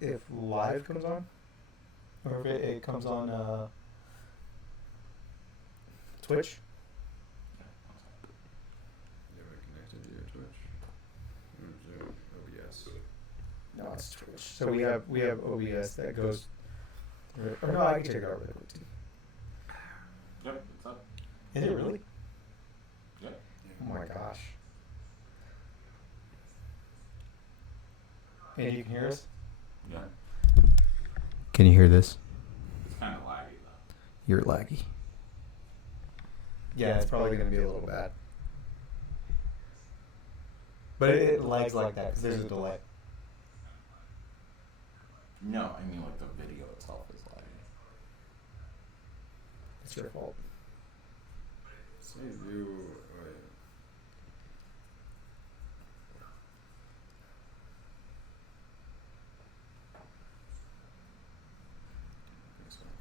if live comes on, or if it comes on Twitch. You have it connected to your Twitch? Or is it OBS? No, it's Twitch. So we have OBS that goes. Or no, I can check it out really quick too. Yep, it's up. Is it really? Yep. Oh my gosh. And you can hear us? Yeah. Can you hear this? It's kind of laggy though. You're laggy. Yeah, it's probably going to be a little bad. But it lags like that because there's a delay. No, I mean like the video itself is laggy. It's your fault. Say view. Wait.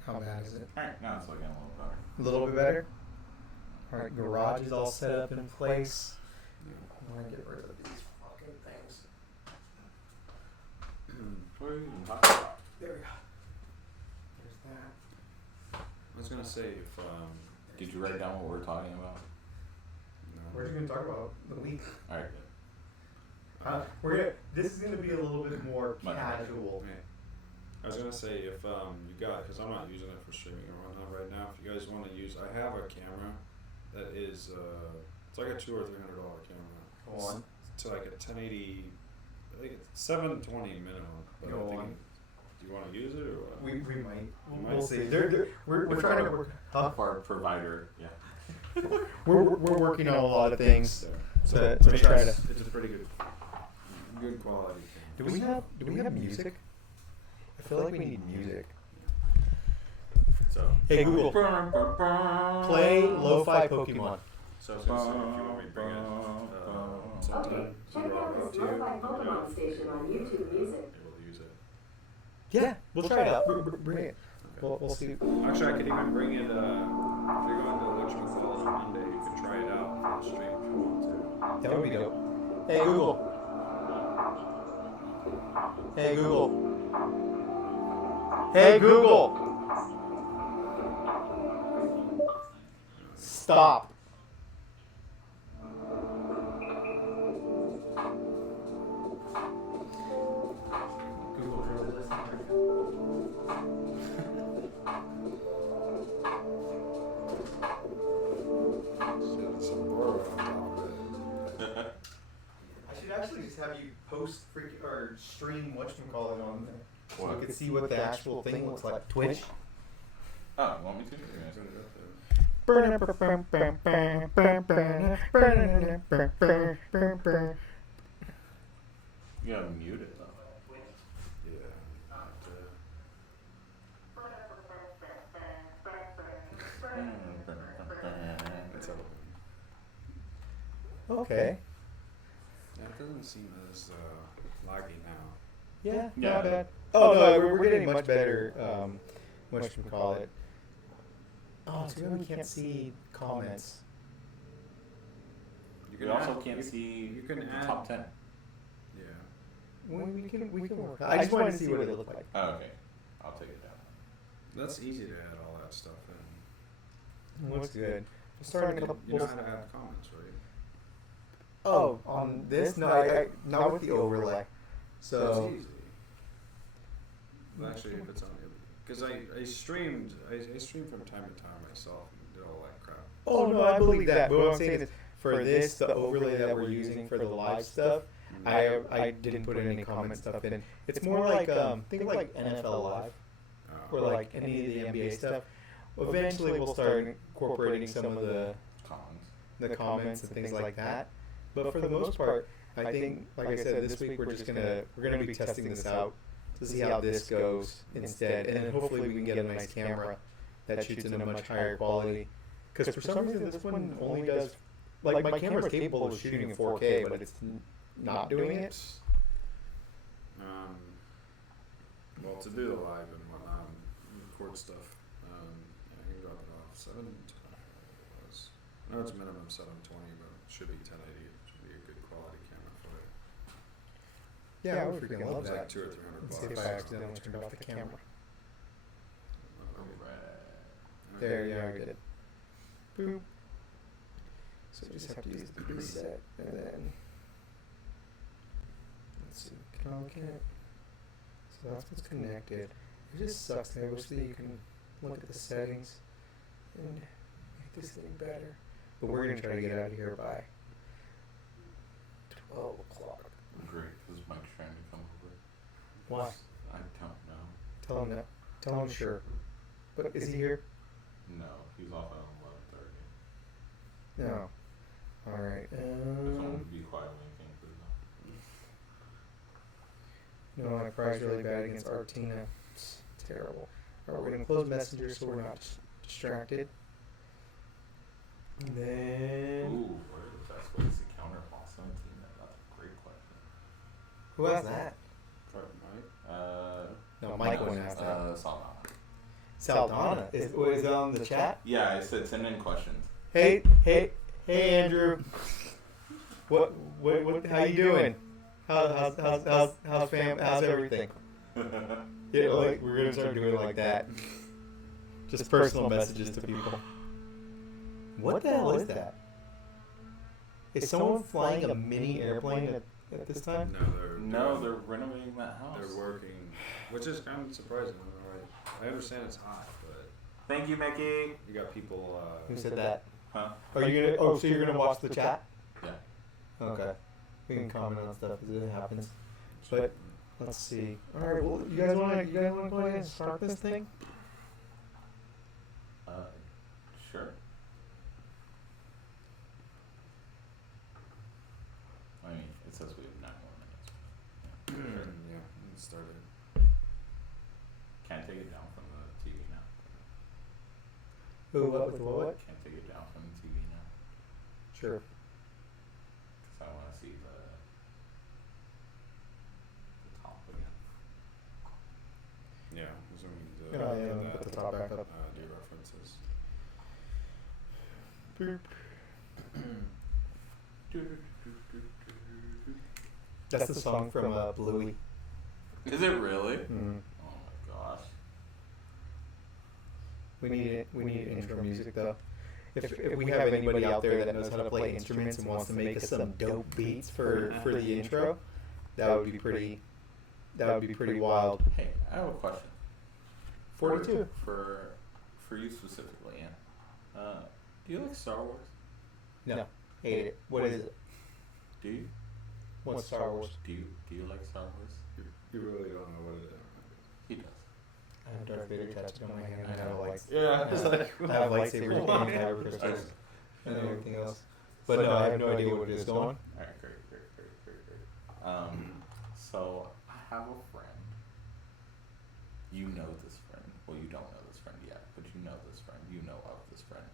How bad is it? Alright, now it's looking a little better. A little bit better? Alright, garage is all set up in place. I'm going to get rid of these fucking things. What are you even talking about? There we go. There's that. I was gonna say if Did you write down what we're talking about? no. We're just going to talk about the week. Alright, good. This is going to be a little bit more Much better. casual. Okay. I was gonna say if you got, because I'm not using it for streaming or whatnot right now. If you guys want to use, I have a camera that is it's like a $200 or $300 camera. Go on. It's like a 1080, I think it's 720 minimum. But Go I think on. do you want to use it or what? We might. You We'll might. see. We're trying to work. Huh? For provider, yeah. We're working on a lot of things. So to I mean, try it's a pretty good quality camera. Do we have music? I feel like we need music. So Hey Google, play lo-fi Pokemon. so I was gonna say if you want me to bring it sometime, Check out the Lo-Fi Pokemon station on YouTube Music. we'll use it. Yeah, we'll try it out. Bring it. Okay. We'll see. Actually, I could even bring it. If you're going to Electric Falls on Monday, you could try it out for the stream if you want to. That would be dope. Hey Google. Hey Google. Hey Google. Stop. Google really listening right Some bro on top of it. I should actually just have you post or stream whatchamacallit on there. So What? you can see what the actual thing looks like. Twitch. Oh, you want me to? Yeah, Yeah. put it up there. You gotta mute it though. Yeah. It's open. Okay. Yeah, it doesn't seem as laggy now. Yeah, Yeah. not bad. Oh no, we're getting much better. Whatchamacallit. Oh, it's really we can't see comments. You You also add- can't you- see You can the add. top 10. Yeah. We can work. I just wanted to see what it looked like. Oh, okay. I'll take it down. That's easy to add all that stuff in. Looks good. We'll start in a couple. You know how to add comments, right? Oh, on this? No, I not with the overlay. So It's easy. Well, actually, if it's on the because I streamed from time to time myself and did all that crap. oh no, I believe that. But what I'm saying is, for this, the overlay that we're using for the live stuff, I didn't put any comment stuff in. It's more like think of like NFL Live or like any of the NBA stuff. Eventually, we'll start incorporating some of the comments and things like that. But for the most part, I think, like I said, this week we're gonna be testing this out to see how this goes instead, and then hopefully we can get a nice camera that shoots in a much higher quality. Because for some reason this one only does like my camera's capable of shooting in 4K, but it's not doing it. Well, to do the live and whatnot, record stuff, I can drop it off 720. I know it's minimum 720, but it should be 1080. It should be a good quality camera for it. Yeah, I would freaking love It's like that. $200 or $300. Let's see if I accidentally turned off the camera. Right. There, yeah, I did. Boop. So we just have to use the preset, and then let's see. Can I look at it? So that's what's connected. It just sucks. I wish that you can look at the settings and make this thing better. But we're gonna try to get out of here by 12 o'clock. Great, because Mike's trying to come over. Why? I don't know. Tell him that. Tell him sure. But is he here? No, he's off at 11:30. No. All right. If someone would be quiet when he came through, No, I priced really bad against Artina. It's terrible. All right, we're gonna close Messenger so we're not distracted. And though. then Ooh, what are the best ways to counter all 17? That's a great question. who has that? Probably Mike. No, Mike wouldn't have that. Saldana. Saldana is it on the chat? Yeah, I said send in questions. Hey, Andrew. What? How you doing? How's everything? Yeah, like we're gonna start doing it like that. Just personal messages to people. What the hell is that? Is someone flying a mini airplane at this time? No, they're renovating that house. They're working, which is kind of surprising. I understand it's hot, but Thank you, Mickey. you got people. Who said that? Huh? Are you gonna? Oh, so you're gonna watch the chat? Yeah. Okay. We can comment on stuff as it happens. But let's see. All right. Well, you guys wanna go ahead and start this thing? Sure. I mean, it says we have 9 more minutes. Yeah, it started. Can't take it down from the TV now. Who? What? With what? Can't take it down from the TV now. Sure. Because I want to see the top again. Yeah, zooming Yeah, put the top back up. do references. Boop. That's the song from Bluey. Is it really? Mm. Oh my gosh. We need intro music though. If we have anybody out there that knows how to play instruments and wants to make us some dope beats for the intro, that would be pretty wild. Hey, I have a question. 42. For you specifically, Ann. Do you like Star Wars? No, hate it. What is it? Do you? What's Star Wars? Do you like Star Wars? You really don't know what it is. He does. I have Darth Vader tattooed on my hand. I have lights. Yeah, it's like I have lightsabers and kyber crystals and everything else. But no, I have no idea what it is. Go on. Alright, great. So I have a friend. You know this friend. Well, you don't know this friend yet, but you know this friend. You know of this friend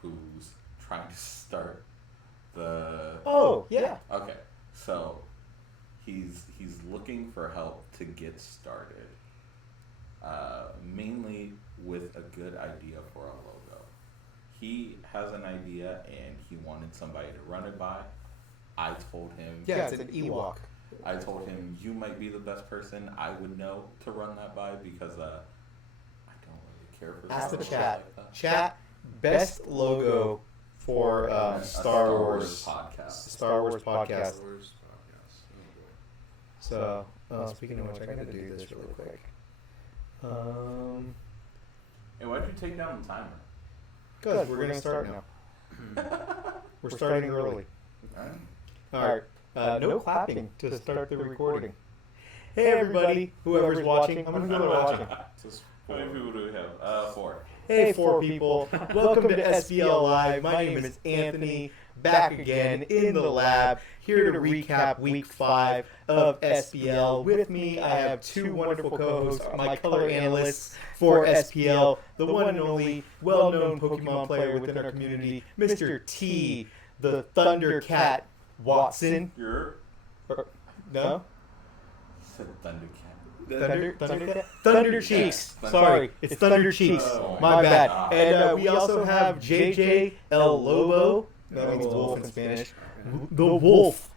who's trying to start the. Oh yeah. Okay, so he's looking for help to get started. Mainly with a good idea for a logo. He has an idea and he wanted somebody to run it by. I told him. Yeah, it's an Ewok. I told him you might be the best person I would know to run that by because I don't really care for Ask the stuff chat. like that. Chat best logo for A Star Wars podcast. Star Wars podcast. Star Wars podcast. So speaking of which, I gotta do this really quick. Hey, why'd you take down the timer? Good. We're gonna start now. We're starting early. Alright. All right. No clapping to start the recording. Hey everybody, whoever's watching. How many people are watching? How many people do we have? 4. Hey, 4 people. Welcome to SPL Live. My name is Anthony. Back again in the lab, here to recap week 5 of SPL. With me, I have 2 wonderful co-hosts, my color analysts for SPL, the one and only well-known Pokemon player within our community, Mr. T, the Thundercat Watson. No? Said Thundercat. Thunder Cheeks. Sorry, it's Thunder Cheeks. Oh My my bad. God. And we also have JJ El Lobo. That means wolf in Spanish. The wolf.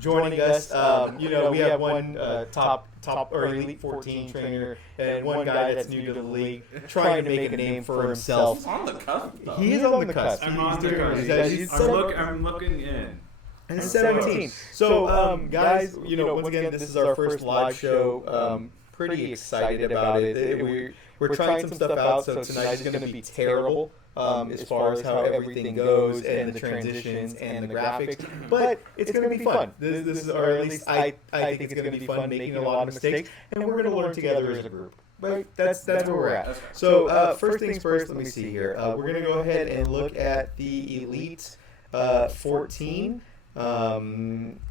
joining us. We have one top or Elite 14 trainer and one guy that's new to the league trying to make a name for himself. He's on the cusp, though. He is on the cusp. I'm on the cusp. I'm looking in. And 17. So, guys, once again, this is our first live show. Pretty excited about it. We're trying some stuff out, so tonight's going to be terrible as far as how everything goes and the transitions and the graphics. But it's going to be fun. This is, or at least I think it's going to be fun making a lot of mistakes, and we're going to learn together as a group. Right? That's where we're at. So, first things first, let me see here. We're going to go ahead and look at the Elite 14.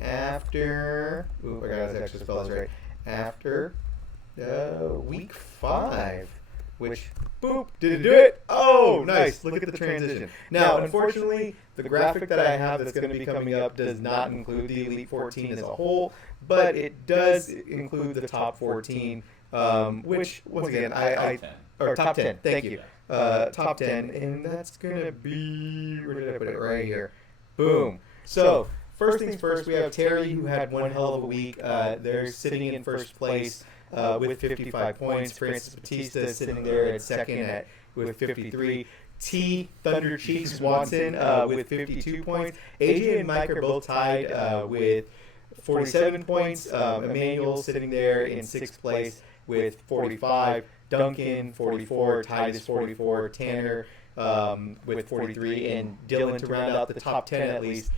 After, I gotta actually spell this right. After week 5, which, boop, did it do it? Oh, nice. Look at the transition. Now, unfortunately, the graphic that I have that's going to be coming up does not include the Elite 14 as a whole, but it does include the top 14, which, once again, top 10, thank you. Top 10, and that's going to be, where did I put it? Right here. Boom. So, first things first, we have Terry, who had one hell of a week. They're sitting in first place with 55 points. Francis Batista is sitting there at second with 53. T. Thunder Cheeks Watson with 52 points. AJ and Mike are both tied with 47 points. Emmanuel sitting there in sixth place with 45. Duncan, 44. Titus, 44. Tanner with 43. And Dylan to round out the top 10 at least.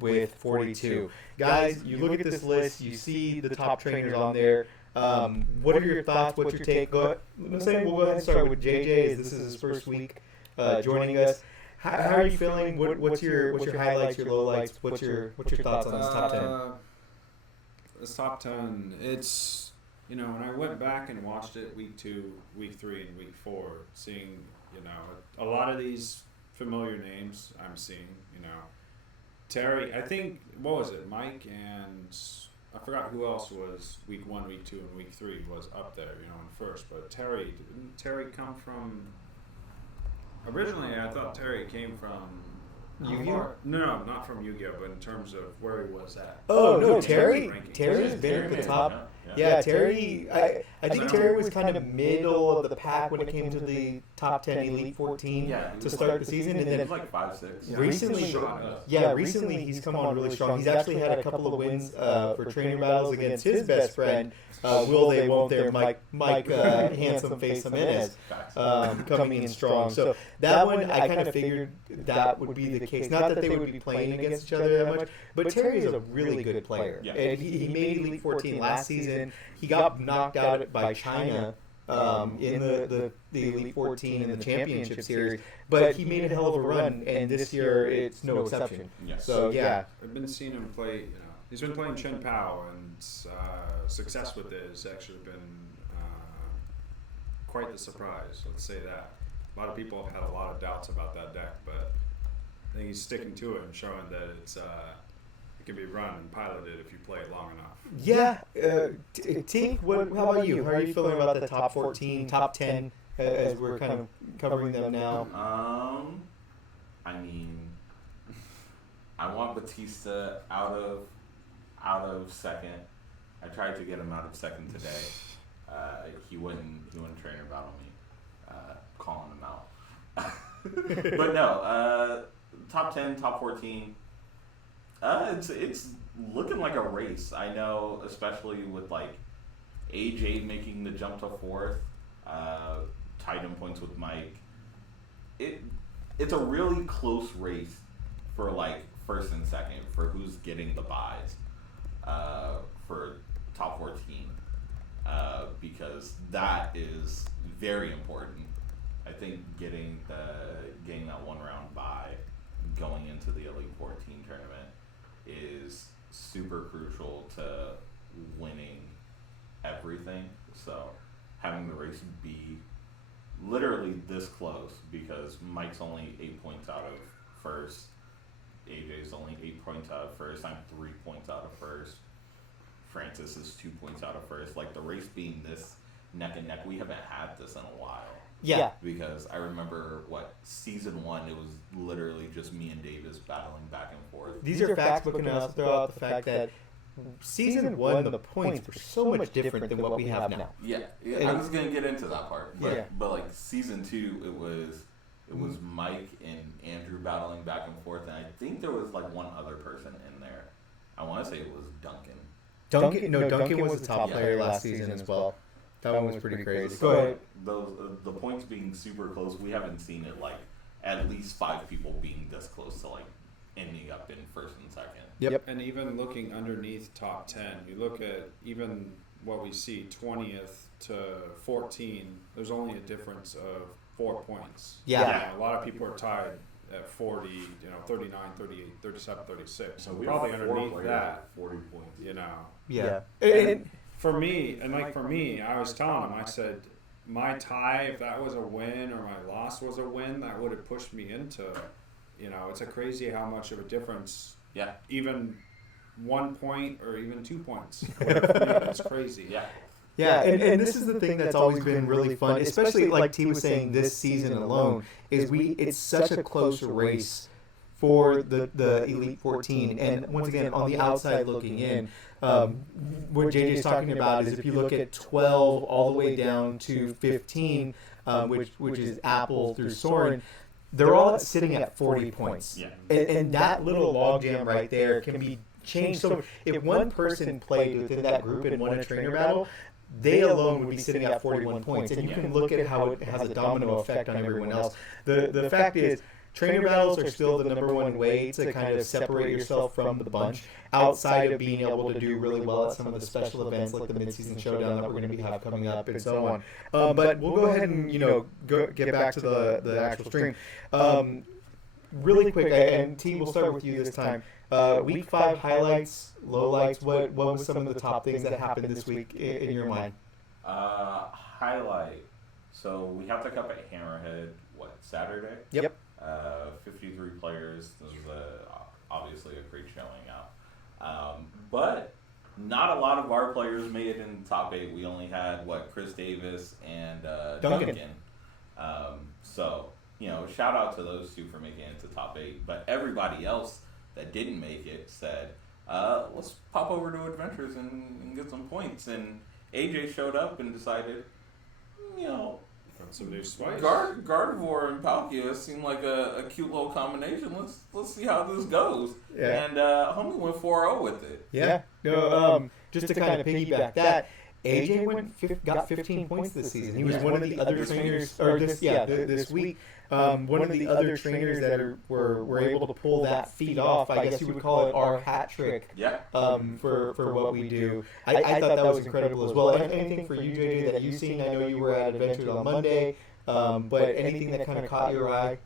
With 42. Guys, you look at this list, you see the top trainers on there. What are your thoughts? What's your take? We'll go ahead and start with JJ, as this is his first week joining us. How are you feeling? What's your highlights, your lowlights? What's your thoughts on this top 10? This top 10, it's, when I went back and watched it week 2, week 3, and week 4, seeing, a lot of these familiar names I'm seeing, Terry, I think, what was it, Mike and I forgot who else was week 1, week 2, and week 3 was up there, in first. But didn't Terry come from, originally I thought Terry came from Yu-Gi-Oh? No, not from Yu-Gi-Oh, but in terms of where he was at. Oh, no, Terry's been at the top. Yeah, Terry, I think Terry was kind of middle of the pack when it came to the top 10 Elite 14 to start the season. And then it was like 5-6. Recently he's come on really strong. He's actually had a couple of wins for trainer battles against his best friend, will they, won't they, Mike Handsome Face Jimenez, coming in strong. So that one, I kind of figured that would be the case. Not that they would be playing against each other that much, but Terry is a really good player. Yeah. And he made Elite 14 last season. He got knocked out by China in the Elite 14 in the championship series, but he made a hell of a run, and this year it's no exception. Yes. So yeah, I've been seeing him play. He's been playing Chen Pao, and success with it has actually been quite the surprise. Let's say that. A lot of people have had a lot of doubts about that deck, but I think he's sticking to it and showing that it's. Can be run and piloted if you play it long enough. Yeah. Tink, how about you? How are you feeling about the top 14, top 10, as we're kind of covering them now? I mean, I want Batista out of second. I tried to get him out of second today. He wouldn't trainer battle me, calling him out. But no, top 10, top 14. It's looking like a race. I know, especially with like AJ making the jump to fourth, tied in points with Mike. It's a really close race for like first and second for who's getting the buys for top 14, because that is very important. I think getting that 1 round bye going into the Elite 14 tournament is super crucial to winning everything. So having the race be literally this close, because Mike's only 8 points out of first, AJ's only 8 points out of first, I'm 3 points out of first, Francis is 2 points out of first. Like, the race being neck and neck. We haven't had this in a while. Yeah. Because I remember, season 1, it was literally just me and Davis battling back and forth. These are facts, but can I also throw out the fact that season 1, the points were so much different than what we have now. Yeah, I was going to get into that part. But like, season 2, it was Mike and Andrew battling back and forth, and I think there was like one other person in there. I want to say it was Duncan. Duncan was the top player last season as well. That one was pretty crazy. So Go ahead. The points being super close, we haven't seen it like at least 5 people being this close to like ending up in first and second. Yep. And even looking underneath top 10, you look at even what we see 20th to 14, there's only a difference of 4 points. Yeah. You know, a lot of people are tied at 40, 39, 38, 37, 36. So we probably have 4 underneath players that, at 40 points. Yeah. And for me, I was telling him, I said, my tie, if that was a win or my loss was a win, that would have pushed me into, it's a crazy how much of a difference. Yeah. Even 1 point or even 2 points. It's crazy. Yeah. Yeah, and this is the thing that's always been really fun, especially like T was saying this season alone, is it's such a close race for the Elite 14. And once again, on the outside looking in, what JJ's talking about is if you look at 12 all the way down to 15, which is Apple through Soren, they're all sitting at 40 points. Yeah. And that little logjam right there can be changed. So if one person played within that group and won a trainer battle, they alone would be sitting at 41 points. And you can look at how it has a domino effect on everyone else. The fact is, trainer battles are still the number one way to kind of separate yourself from the bunch outside of being able to do really well at some of the special events like the mid-season showdown that we're going to have coming up and so on. But we'll go ahead and, get back to the actual stream. Really quick, and T, we'll start with you this time. Week 5 highlights, lowlights. What was some of the top things that happened this week in your mind? Highlight. So we have the cup at Hammerhead, Saturday? Yep. 53 players. This was obviously a great showing out. But not a lot of our players made it in the top 8. We only had, Chris Davis and Duncan. So, shout out to those two for making it to top 8. But everybody else that didn't make it said, let's pop over to Adventures and get some points. And AJ showed up and decided, some new spice. Gardevoir and Palkia seem like a cute little combination. Let's see how this goes. Yeah. And homie went 4-0 with it. Yeah. No. Just to kind of piggyback that, AJ got 15 points this season. He was one of the other trainers, this week. One of the other trainers that were able to pull that feat off. I guess you would call it our hat trick. Yeah. For what we do. I thought that was incredible as well. Anything for you, JJ, that you've seen? I know you were at Adventures on Monday, but anything that kind of caught your eye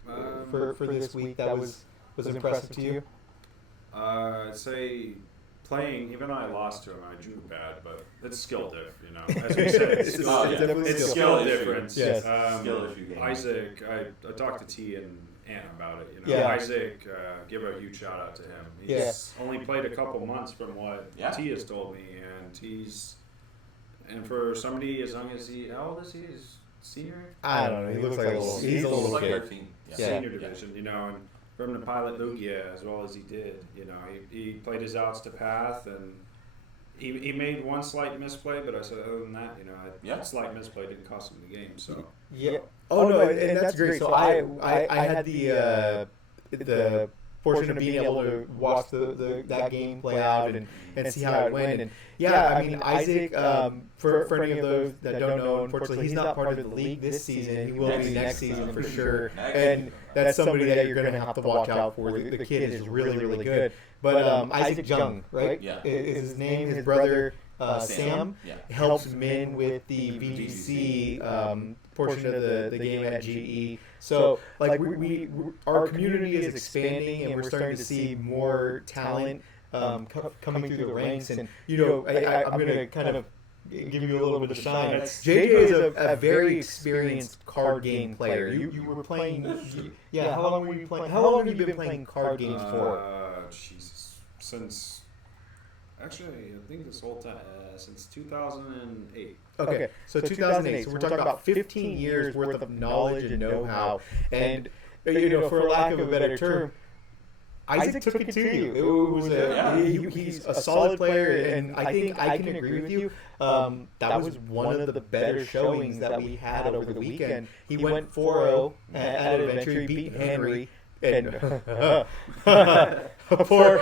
for this week that was impressive to you? I'd say playing, even though I lost to him, I drew bad, but it's skill diff, As we said, it's skill difference. Yes. Skill issue game. Isaac, I talked to T and Ann about it. Yeah. Isaac, give a huge shout out to him. He's only played a couple months from what T has told me, and for somebody as young as how old is he? Is senior? I don't know. He looks like he's a little kid. Senior division, and from the pilot Lugia as well as he did, he played his outs to path, and he made one slight misplay, but I said other than that, that slight misplay didn't cost him the game. So Oh no, and that's great. So I had the fortune of being able to watch that game play out and see how it went. And Isaac, for any of those that don't know, unfortunately he's not part of the league this season. He will be next season for sure. And that's somebody that you're going to have to watch out for. The kid is really, really good. But Isaac Jung, right? Yeah. Is his name. His brother Sam helps Min with the VGC portion of the game at GE. So we our community is expanding, and we're starting to see more talent coming through the ranks. And I'm going to kind of give you a little bit of shine. JJ is a very experienced card game player. You were playing. How long were you playing? How long have you been playing card games for? Since. Actually, I think this whole time, since 2008. Okay, so 2008. So we're talking about 15 years worth of knowledge and know-how, and for lack of a better term, Isaac took it to you. It was he's a solid player, and I think I can agree with you. That was one of the better showings that we had over the weekend. He went 4-0 at Adventure, beat Henry, and poor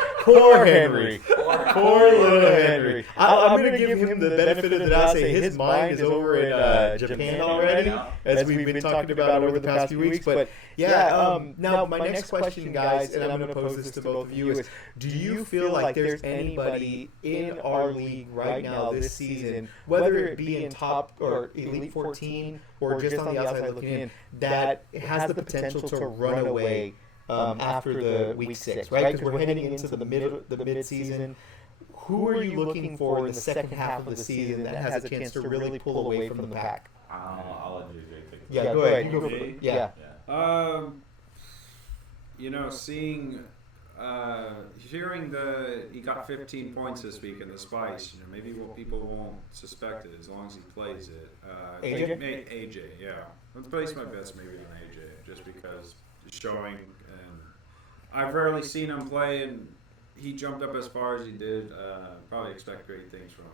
Henry. Poor little Henry. I'm going to give him the benefit of the doubt. Say his mind is over in Japan already, as we've been talking about over the past few weeks. But now my next question, guys, and I'm going to pose this to both of you, is: do you feel like there's anybody in our league right now this season, whether it be in top or Elite 14 or just on the outside looking in, that has the potential to run away after the week 6, right? Because we're heading into the mid-season. Who are you looking for in the second half of the season that has a chance to really pull away from the pack? I'll let JJ take it. Yeah, go ahead. You go for it. Yeah. Hearing he got 15 points this week in the Spice, maybe people won't suspect it as long as he plays it. AJ, yeah. I'd place my bets maybe on AJ, just because it's showing, and I've rarely seen him play, and he jumped up as far as he did. Probably expect great things from him.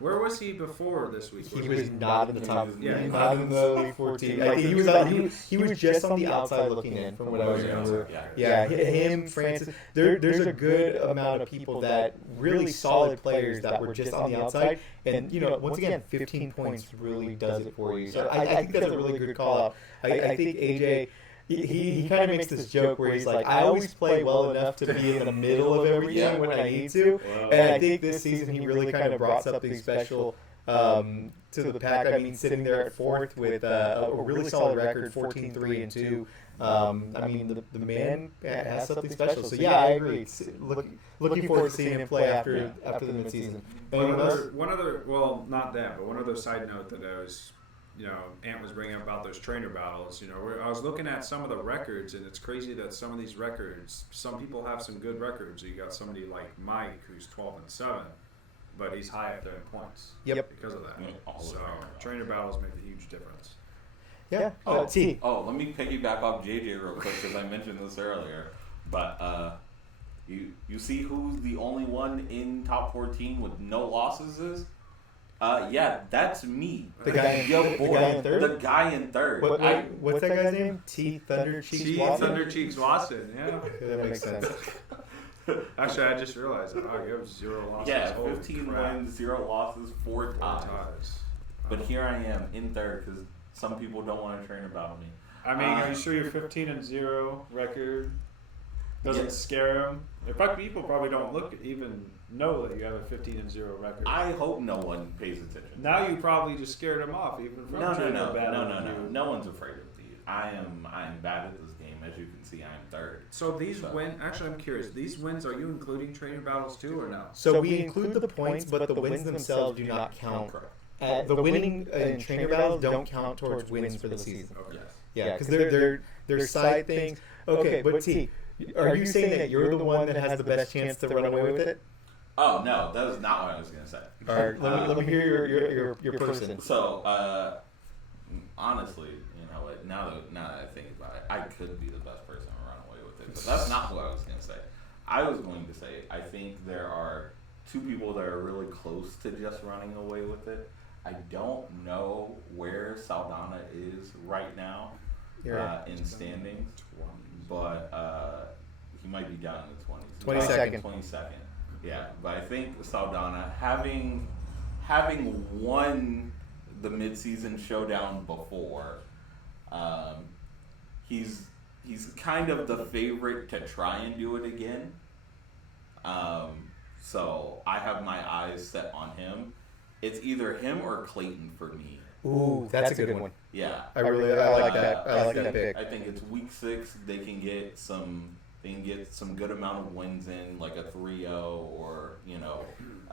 Where was he before this week? He was not in the top. Yeah, not in the Elite 14. I think he was just on the outside looking in, from what I remember. Yeah, him, Francis. There's a good amount of people that really solid players that were just on the outside, and once again, 15 points really does it for you. So I think that's a really good call out. I think AJ. He kind of makes this joke where he's like, I always play well enough to be in the middle of everything when I need to. And I think this season he really kind of brought something special to the pack. I mean, sitting there at 4th with a really solid record, 14-3-2. The man has something special. So yeah, I agree. Looking forward to seeing him play after the midseason. One other, well, not that, but one other side note that I was. Ant was bringing up about those trainer battles. I was looking at some of the records, and it's crazy that some of these records, some people have some good records. You got somebody like Mike, who's 12-7, but he's high up there in points. Yep. Because of that. So trainer battles make a huge difference. Yeah. Let me piggyback off JJ real quick because I mentioned this earlier. But you see who's the only one in top 14 with no losses is? That's me. The guy in third? The guy in third. What's that guy's name? T. Thunder Cheeks Watson? Thunder Cheeks Watson, yeah. That makes sense. Actually, I just realized that. You have 0 losses. Yeah, 15 wins, 0 losses, 4 ties. But here I am in third because some people don't want to train about me. I mean, are you sure your 15-0 record doesn't scare them? In fact, people probably don't even know that you have a 15-0 record. I hope no one pays attention. Now you probably just scared them off, even from No. No one's afraid of these. I am bad at this game. As you can see, I'm third. So these wins. Actually, I'm curious. These wins, are you including trainer battles too, or no? So we include the points, but the wins themselves do not count. The winning in trainer battles don't count towards wins for the season. Okay. Yeah, because they're side things. Okay, but T, are you saying that you're the one that has the best chance to run away with it? Oh no, that was not what I was going to say. All right, let me hear your person. So honestly, now that I think about it, I could be the best person to run away with it, but that's not what I was going to say. I was going to say I think there are 2 people that are really close to just running away with it. I don't know where Saldana is right now in standings, but he might be down in the 20s. 22nd. Yeah, but I think Saldana, having won the midseason showdown before, he's kind of the favorite to try and do it again. So I have my eyes set on him. It's either him or Clayton for me. Ooh, that's a good one. Yeah, I like that. I like that pick. I think it's week 6. They can get some good amount of wins in, like a 3-0 or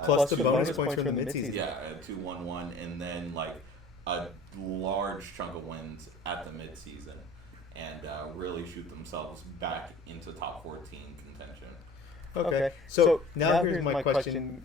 plus the bonus points from the midseason. Yeah, a 2-1-1, and then like a large chunk of wins at the midseason, and really shoot themselves back into top 14 contention. Okay, so now here's my question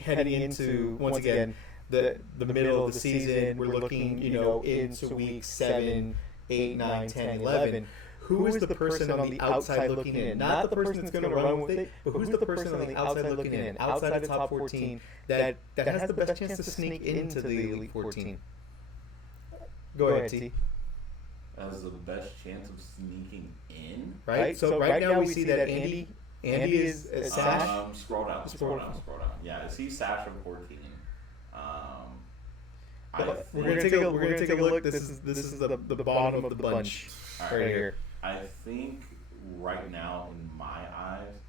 heading into, once again, the middle of the season. We're looking, into week 7, 8, 9, 10, 11. Who is the person on the outside looking in? Not the person that's going to run with it, but who's the person on the outside looking in, outside the top 14, that has the best chance to sneak into the Elite 14? Go ahead, T. Has the best chance of sneaking in? Right? So right now we see that Andy is Sash. Scroll down. Yeah, is he Sash of 14? We're gonna take a look. This is the bottom of the bunch right here. I think right now, in my eyes,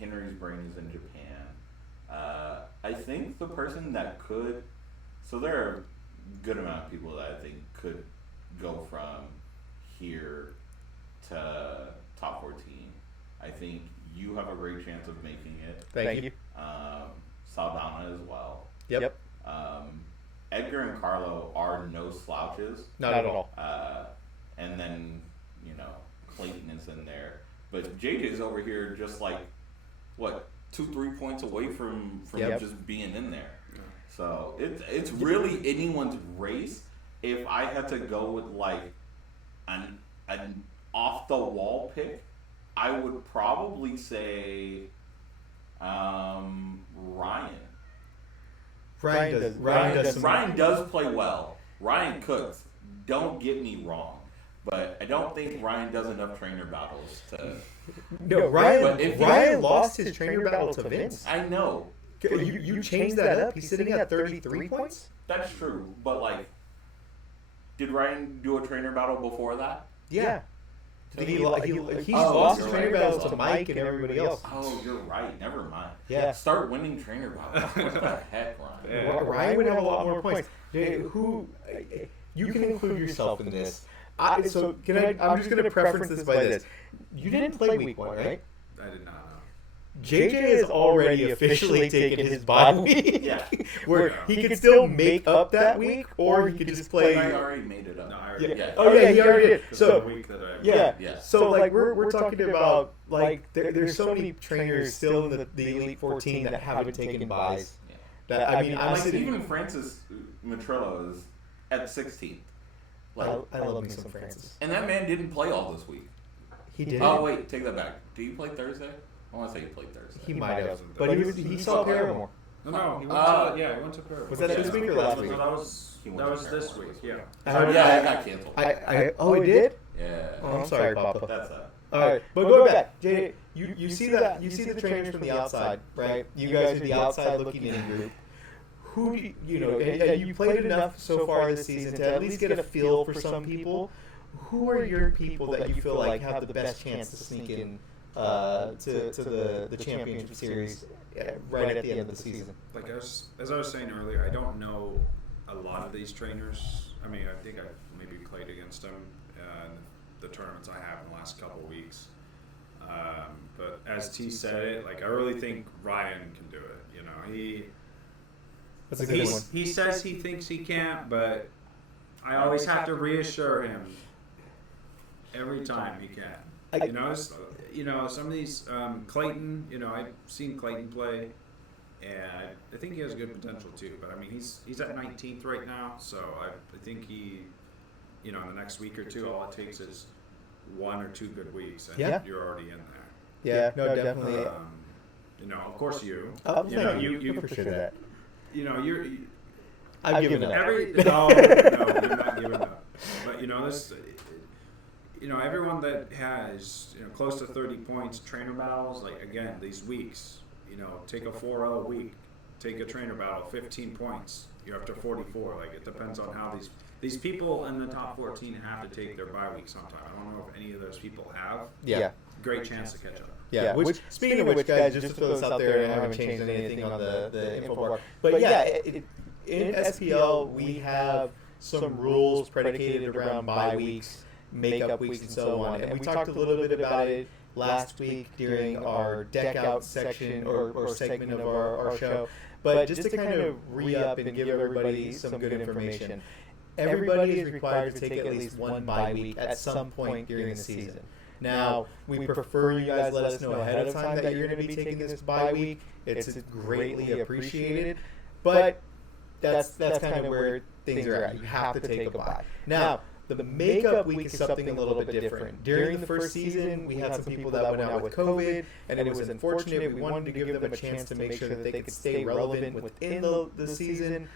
Henry's brain is in Japan. I think the person that could, so there are a good amount of people that I think could go from here to top 14. I think you have a great chance of making it. Thank you. Saldana as well. Yep. Edgar and Carlo are no slouches. Not at all. And then, Clayton is in there. But JJ's over here just like, 2-3 points away from just being in there. Yeah. So it's really anyone's race. If I had to go with like an off the wall pick, I would probably say Ryan. Ryan does play well. Ryan cooks. Don't get me wrong. But I don't think Ryan does enough trainer battles to. No, Ryan lost his trainer battle to Vince. I know. You changed that up. He's sitting at 33 points. That's true, but did Ryan do a trainer battle before that? Yeah. He's lost his trainer battles to Mike and everybody else. Oh, you're right. Never mind. Yeah. Start winning trainer battles. What the heck, Ryan? Yeah. Ryan would have a lot more points. You can include yourself in this. I'm just going to preference this by this. You didn't play week 1, right? I did not know. JJ has already officially taken his bye week. Yeah. Where he could still make up that week, or he could just play. I already made it up. No, I already Yeah. Oh yeah, he already did. So the week that I yeah. So we're talking about there's so many trainers still in the Elite 14 that haven't taken buys. Yeah. That I'm sitting. Even Francis Matrillo is at 16th. I love me some Francis. And that man didn't play all this week. He did. Oh wait, take that back. Did he play Thursday? I want to say he played Thursday. He might have, but he saw Paramore. No, he went to Paramore. Was that this week or last week? No, that was this week. Yeah. Yeah, it got canceled. It did? Yeah. Oh, I'm sorry, Papa. That's that. All right, but go back, Jay. You see the trainers from the outside, right? You guys are the outside looking in group. Who you played enough so far this season to at least get a feel for some people. Who are your people that you feel like have the best chance to sneak in to the championship series right at the end of the season? Like as I was saying earlier, I don't know a lot of these trainers. I mean, I think I maybe played against them in the tournaments I have in the last couple of weeks. But as T said it, I really think Ryan can do it. That's a good one. He says he thinks he can't, but I always have to reassure him every time he can. Some of these Clayton. I've seen Clayton play, and I think he has good potential too. But I mean, he's at 19th right now, so I think he, in the next week or two, all it takes is 1 or 2 good weeks, and you're already in there. Yeah, no, definitely. Of course you. You for sure that. I've given up. No, you're not giving up. But this. Everyone that has close to 30 points trainer battles, again these weeks, take a 4-0 week, take a trainer battle, 15 points, you're up to 44. It depends on how these people in the top 14 have to take their bye week sometime. I don't know if any of those people have. Yeah. Great chance to catch up. Yeah. Which speaking of which, guys, just to throw this out there, and I haven't changed anything on the info bar, but in SPL we have some rules predicated around bye weeks, make-up weeks, and so on. And we talked a little bit about it last week during our deck out section or segment of our show. But just to kind of re-up and give everybody some good information, everybody is required to take at least one bye week at some point during the season. Now, we prefer you guys let us know ahead of time that you're going to be taking this bye week. It's greatly appreciated. But that's kind of where things are at. You have to take a bye. Now, the makeup week is something a little bit different. During the first season, we had some people that went out with COVID, and it was unfortunate. We wanted to give them a chance to make sure that they could stay relevant within the season.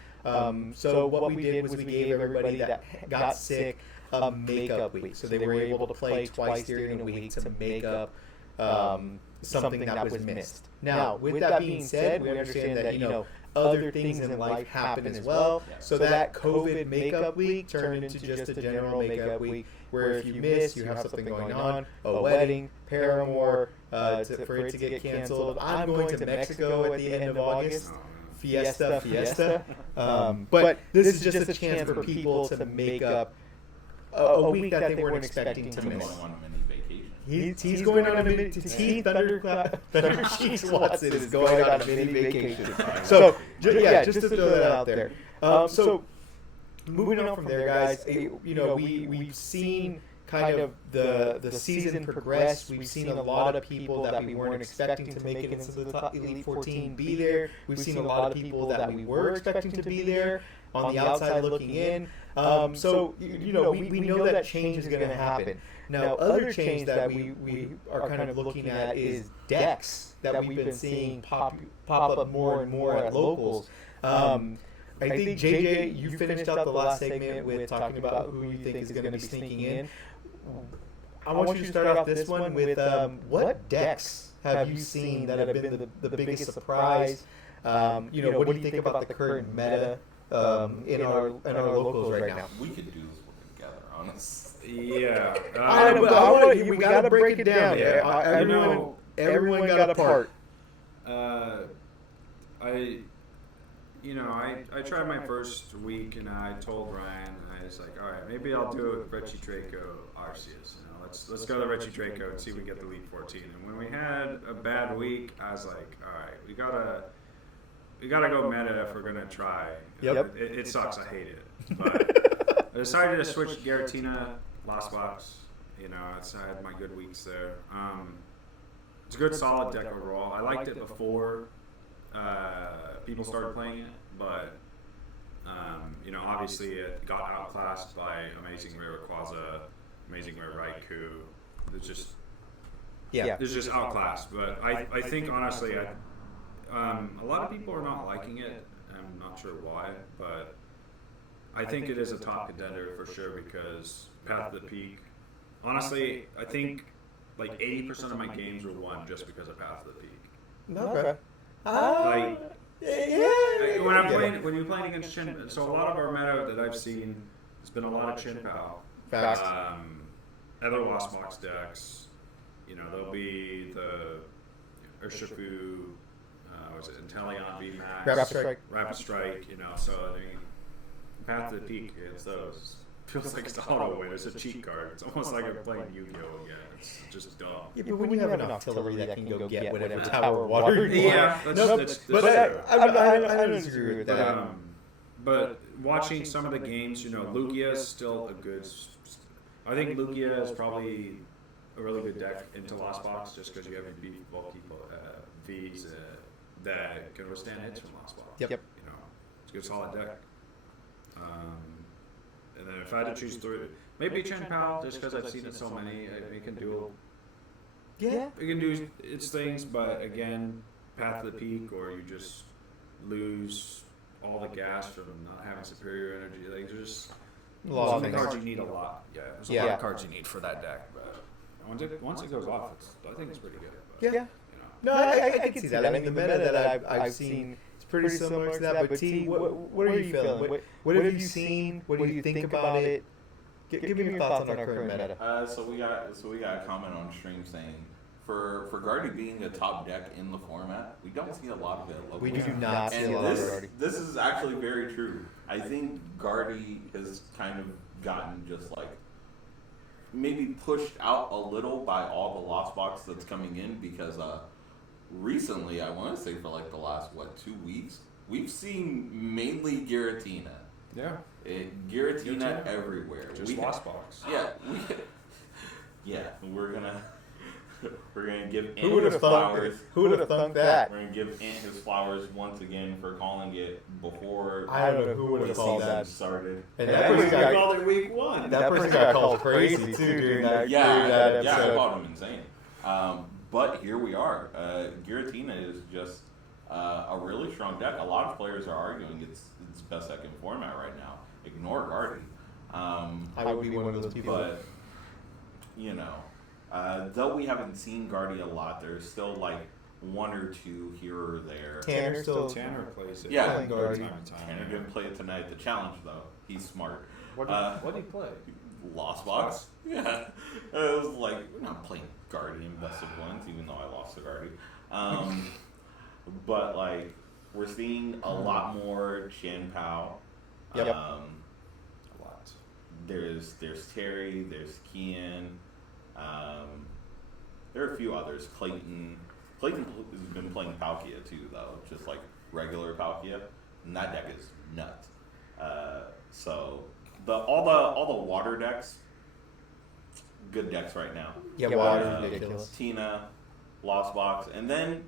So what we did was we gave everybody that got sick a makeup week. So they were able to play twice during a week to make up something that was missed. Now, with that being said, we understand that, other things in life happen as well. So that COVID makeup week turned into just a general makeup week where if you miss, you have something going on, a wedding, Paramore, for it to get canceled. I'm going to Mexico at the end of August. Fiesta. But this is just a chance for people to make up a week that they weren't expecting to miss. He's going on a mini. Thunder Cheeks Watson is going on a mini vacation. So just to throw that out there. So moving on from there, guys. We've seen kind of the season progress. We've seen a lot of people that we weren't expecting to make it into the top Elite 14 be there. We've seen a lot of people that we were expecting to be there on the outside looking in. So we know that change is going to happen. Now, other change that we are kind of looking at is decks that we've been seeing pop up more and more at locals. I think, JJ, you finished out the last segment with talking about who you think is going to be sneaking in. I want you to start off this one with what decks have you seen that have been the biggest surprise? What do you think about the current meta in our locals right now? We could do this one together, honestly. Yeah. We got to break it down. Everyone got a part. I tried my first week and I told Ryan, I was like, all right, maybe I'll do it with Richie Draco Arceus. Let's go to Richie Draco and see if we get the Elite 14. And when we had a bad week, I was like, all right, we gotta go meta if we're gonna try. Yep. It sucks. I hate it. But I decided to switch Giratina last box. I had my good weeks there. It's a good, solid deck overall. I liked it before people started playing it, but obviously it got outclassed by Amazing Rare Rayquaza, Amazing Rare Raikou. It's just outclassed. But I think honestly, a lot of people are not liking it. I'm not sure why, but I think it is a top contender for sure because Path of the Peak. Honestly, I think like 80% of my games were won just because of Path of the Peak. Okay. When you're playing against Chin, so a lot of our meta that I've seen has been a lot of Chin Pao. Facts. Other Lost Box decks, there'll be the Urshifu, was it Inteleon VMAX, Rapid Strike, so I mean, Path of the Peak is those. Feels like it's auto win. It's a cheat card. It's almost like I'm playing Yu-Gi-Oh again. It's just dumb. Yeah, but when you have enough artillery that can go get whatever tower water you want. Yeah, I don't disagree with that. But watching some of the games, Lugia is still a good. I think Lugia is probably a really good deck into Lost Box just because you have big, bulky Vs that can withstand hits from Lost Box. Yep. It's a good, solid deck. And then if I had to choose three, maybe Chen Pao, just because I've seen it so many. It can do. Yeah. It can do its things, but again, Path of the Peak, or you just lose all the gas from not having superior energy. Like there's just some cards you need a lot. Yeah, there's a lot of cards you need for that deck. But once it goes off, I think it's pretty good. But, yeah. No, I can see that. I mean, the meta that I've seen. Pretty similar to that, but T, what are you feeling? What have you seen? What do you think about it? Give me your thoughts on our current meta. So we got a comment on stream saying for Guardy being a top deck in the format, we don't see a lot of it locally. We do not see a lot of Guardy. This is actually very true. I think Guardy has kind of gotten just like maybe pushed out a little by all the Lost Box that's coming in because recently, I want to say for like the last 2 weeks, we've seen mainly Giratina. Yeah. Giratina everywhere. Just Lost Box. Yeah. We're gonna We're gonna give Ant Who would his have thunk? flowers. Who would have thunk that? We're gonna give Ant his flowers once again for calling it before I don't know who would the have called season that. started. And That that person person got got called it week 1. that person got called crazy too during that Yeah, I episode. called him insane. But here we are. Giratina is just a really strong deck. A lot of players are arguing it's best deck in format right now. Ignore Guardy. I would be one of those people. But, you know, though we haven't seen Guardy a lot, there's still like one or two here or there. Tanner still Tanner plays it. Yeah. from Guardy. time to time. Tanner didn't play it tonight at the challenge, though. He's smart. What did he play? Lost Box? Yeah. It was like, we're not playing Guardy in best of ones, even though I lost the Guardy. But, like, we're seeing a lot more Shan Pao. Yep. A lot. There's Terry, there's Kian. There are a few others. Clayton has been playing Palkia too, though, just like regular Palkia, and that deck is nuts. So all the water decks, good decks right now. Yeah, water is ridiculous. Tina, Lost Box, and then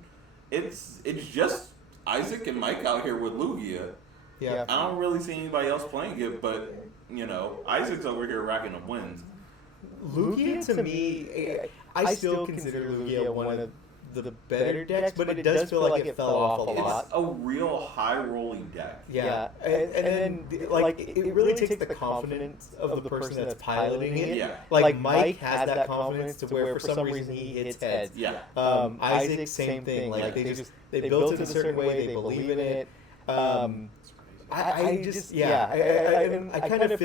it's just Isaac and Mike out here with Lugia. Yeah. I don't really see anybody else playing it, but you know, Isaac's over here racking up wins. Lugia to me, I still consider Lugia one of the better decks, but it does feel like it fell off a lot. It's a real high rolling deck. Yeah, and then like it really takes the confidence of the person that's piloting it. Yeah. Like Mike has that confidence to where for some reason he hits heads. Yeah. Isaac, same thing. Like they built it a certain way. They believe in it. I kind of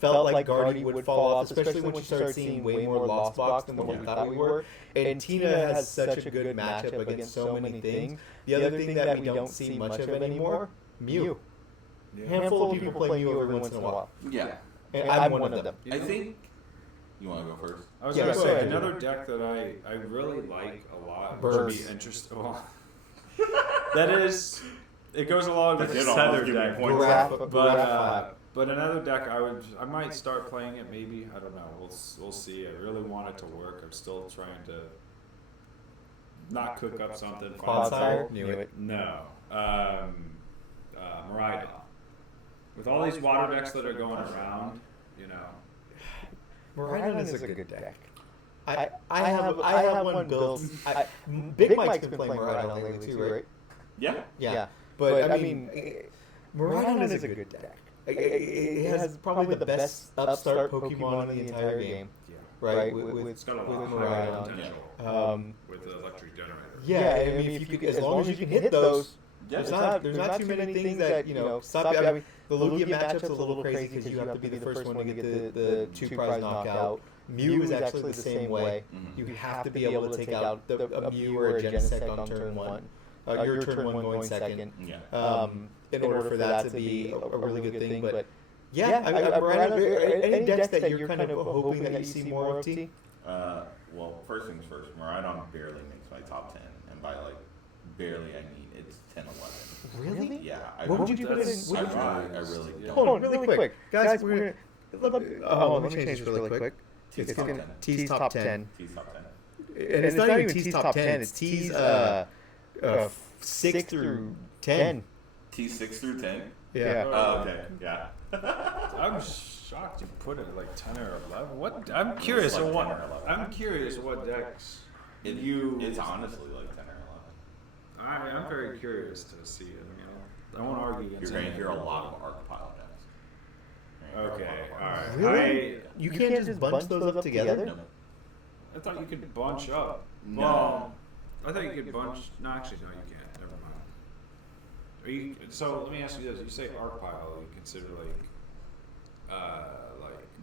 felt like Guardy would fall off, especially when she started seeing way more Lost Box than what we thought we were. And Tina has such a good matchup against so many things. The other thing that we don't see much of it anymore, Mew. Handful of people play Mew every once in a while. Yeah. And I'm one of them. I think. You want to go first? I was Yeah, going to go say, ahead. another deck that I really like a lot Birds. would be interesting. Well, that is, it goes along with That the did almost Tether give me deck. points. But another deck I might start playing it maybe. I don't know. We'll see. I really want it to work. I'm still trying to not cook up something. Clodsire? Knew it. No. Miraidon. With all these water decks that are going around, you know. Miraidon is a good deck. I have one built. Big Mike's been playing Miraidon lately too, right? Yeah. Yeah. But I mean, Miraidon is a good deck. It has probably the best upstart Pokemon in the entire game, Yeah. right? With It's got a lot of Miraidon. potential with the electric generator. Yeah, I mean, if you could, as long as you can hit those, Yeah. there's not too many things that stop you. I mean, the Lugia matchup's a little crazy because you have to be the first one to get the 2-prize knockout. Mew is actually the same way. Mhm. You have to be able to take out a Mew or a Genesect on turn 1. Your turn 1 going second. Yeah. In order for that to be a really good thing. But yeah, any decks that you're kind of hoping that you see more of, T? Well, first things first, Miraidon barely makes my top 10, and by like barely I mean it's 10, 11. Really? Yeah. What would you put in? That's I really Yeah. don't. Hold on, really quick, guys. We're let me change this really quick. T's It's top gonna 10. T's top 10, T's top 10. and it's not even T's top 10. It's T's 6 through 10. T6 through 10. Yeah. Oh, okay. Yeah. I'm shocked you put it like 10 or 11. What? I'm curious. like on what, 10 or 11. I'm curious what decks It's honestly like 10 or 11. I'm very curious to see it. I won't argue against You're going to any hear a of lot them. of arc pile decks. You're gonna hear Okay, a lot of arc all right. Really? You can't just bunch those up together? No. I thought you could bunch up. No. Well, I thought you could bunch. No, actually, no, you can't. Never mind. Are you? So let me ask you this: you say arc pile, you consider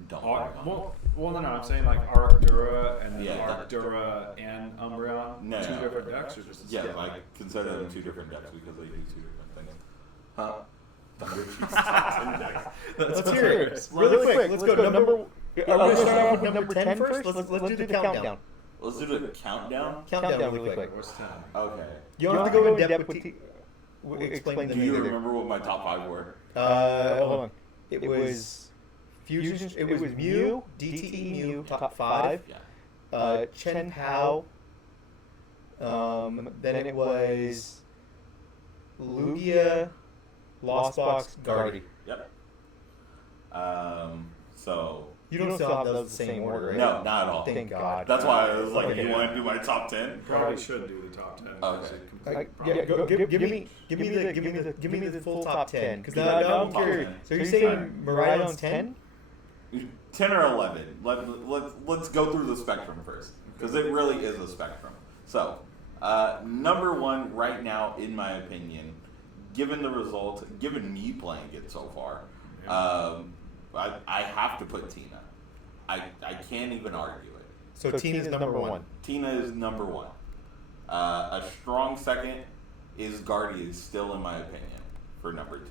Don't arc, buy well, no, I'm saying like Arcdura and then Yeah, Arcdura and Umbreon, No, two no. different decks, or just the Yeah, same? I consider them two different decks because they do two different things. Huh? Thunder Chief's top 10 decks. Let's hear it. Really quick. Let's go to number. Are we going to start off with number 10 first? Let's do the countdown. Let's do the countdown. Countdown really quick. What's 10? Okay. You don't have to go in depth with explain Do them you either. remember what my top 5 were? Hold on. It was Fusion. It was Mew, DTE Mew, top 5. Yeah. Chen Pao, Then it was Lugia, Lost Box, Guardy. Yep. So You don't still have those the same order, right? no, not at all. Thank God. That's why I was like, Okay. you want to do my top 10? Probably should do the top 10. because Okay. it completely Yeah, probably- give me the full top 10. Because Give now, me now the I'm full curious. top 10. So you're saying Miraidon's 10? 10 or 11. Let's go through the spectrum first, because it really is a spectrum. So, number one right now, in my opinion, given the results, given me playing it so far, I have to put Tina. I can't even argue it. So Tina's number one. Tina is number one. A strong second is Guardy, is still in my opinion for number two.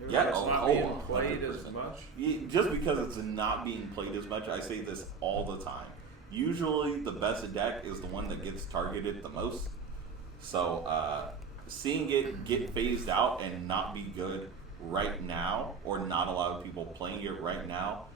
Maybe Yeah, it's not being played 100%. as much. Just because it's not being played as much, I say this all the time. Usually the best deck is the one that gets targeted the most. So seeing it get phased out and not be good right now, or not a lot of people playing it right now,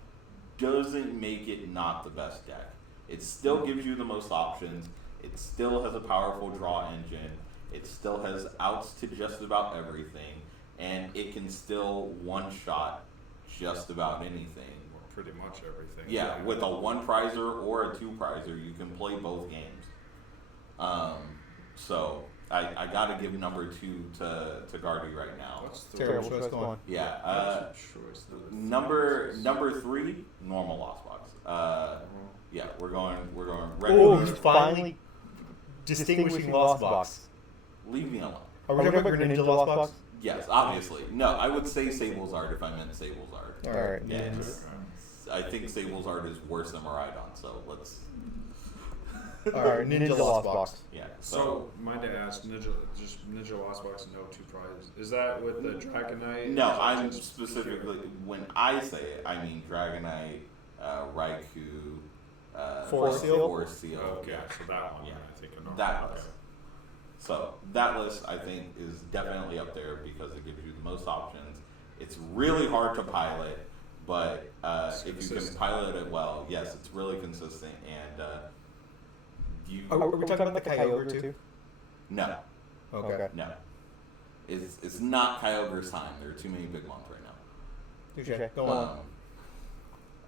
doesn't make it not the best deck. It still gives you the most options. It still has a powerful draw engine. It still has outs to just about everything. And it can still one-shot just about anything. Well, pretty much everything. Yeah, with a one prizer or a two prizer, you can play both games. So I gotta give number two to Guardy right now. What's the Terrible choice. Go on. Yeah. What's the choice? Number three, normal Lost Box. Yeah, we're going Oh, regular. he's finally distinguishing Lost Box. Leave me alone. Are we talking about your Ninja Lost Box? Yes, obviously. No, I would say Sable's Art if I meant Sable's Art. All right. Yeah, Ninja. I think Sable's Art is worse than Miraidon, so let's. All right, Ninja Lost Box. Yeah. So, mind to ask, Ninja Lost Box, no two prizes. Is that with the Dragonite? No, Or is I'm it just specifically, when I say it, I mean Dragonite, Raikou, Forest Seal? Forest Seal. Okay, Yeah. so that one, Yeah. I think. of. That Okay. list. So that list, I think, is definitely up there because it gives you the most options. It's really hard to pilot, but if you can consistent. pilot it well, yes, it's really consistent. And you, Are we talking about the Kyogre too? no, Okay. no, it's not Kyogre's time. There are too many big ones right now. Touche. Go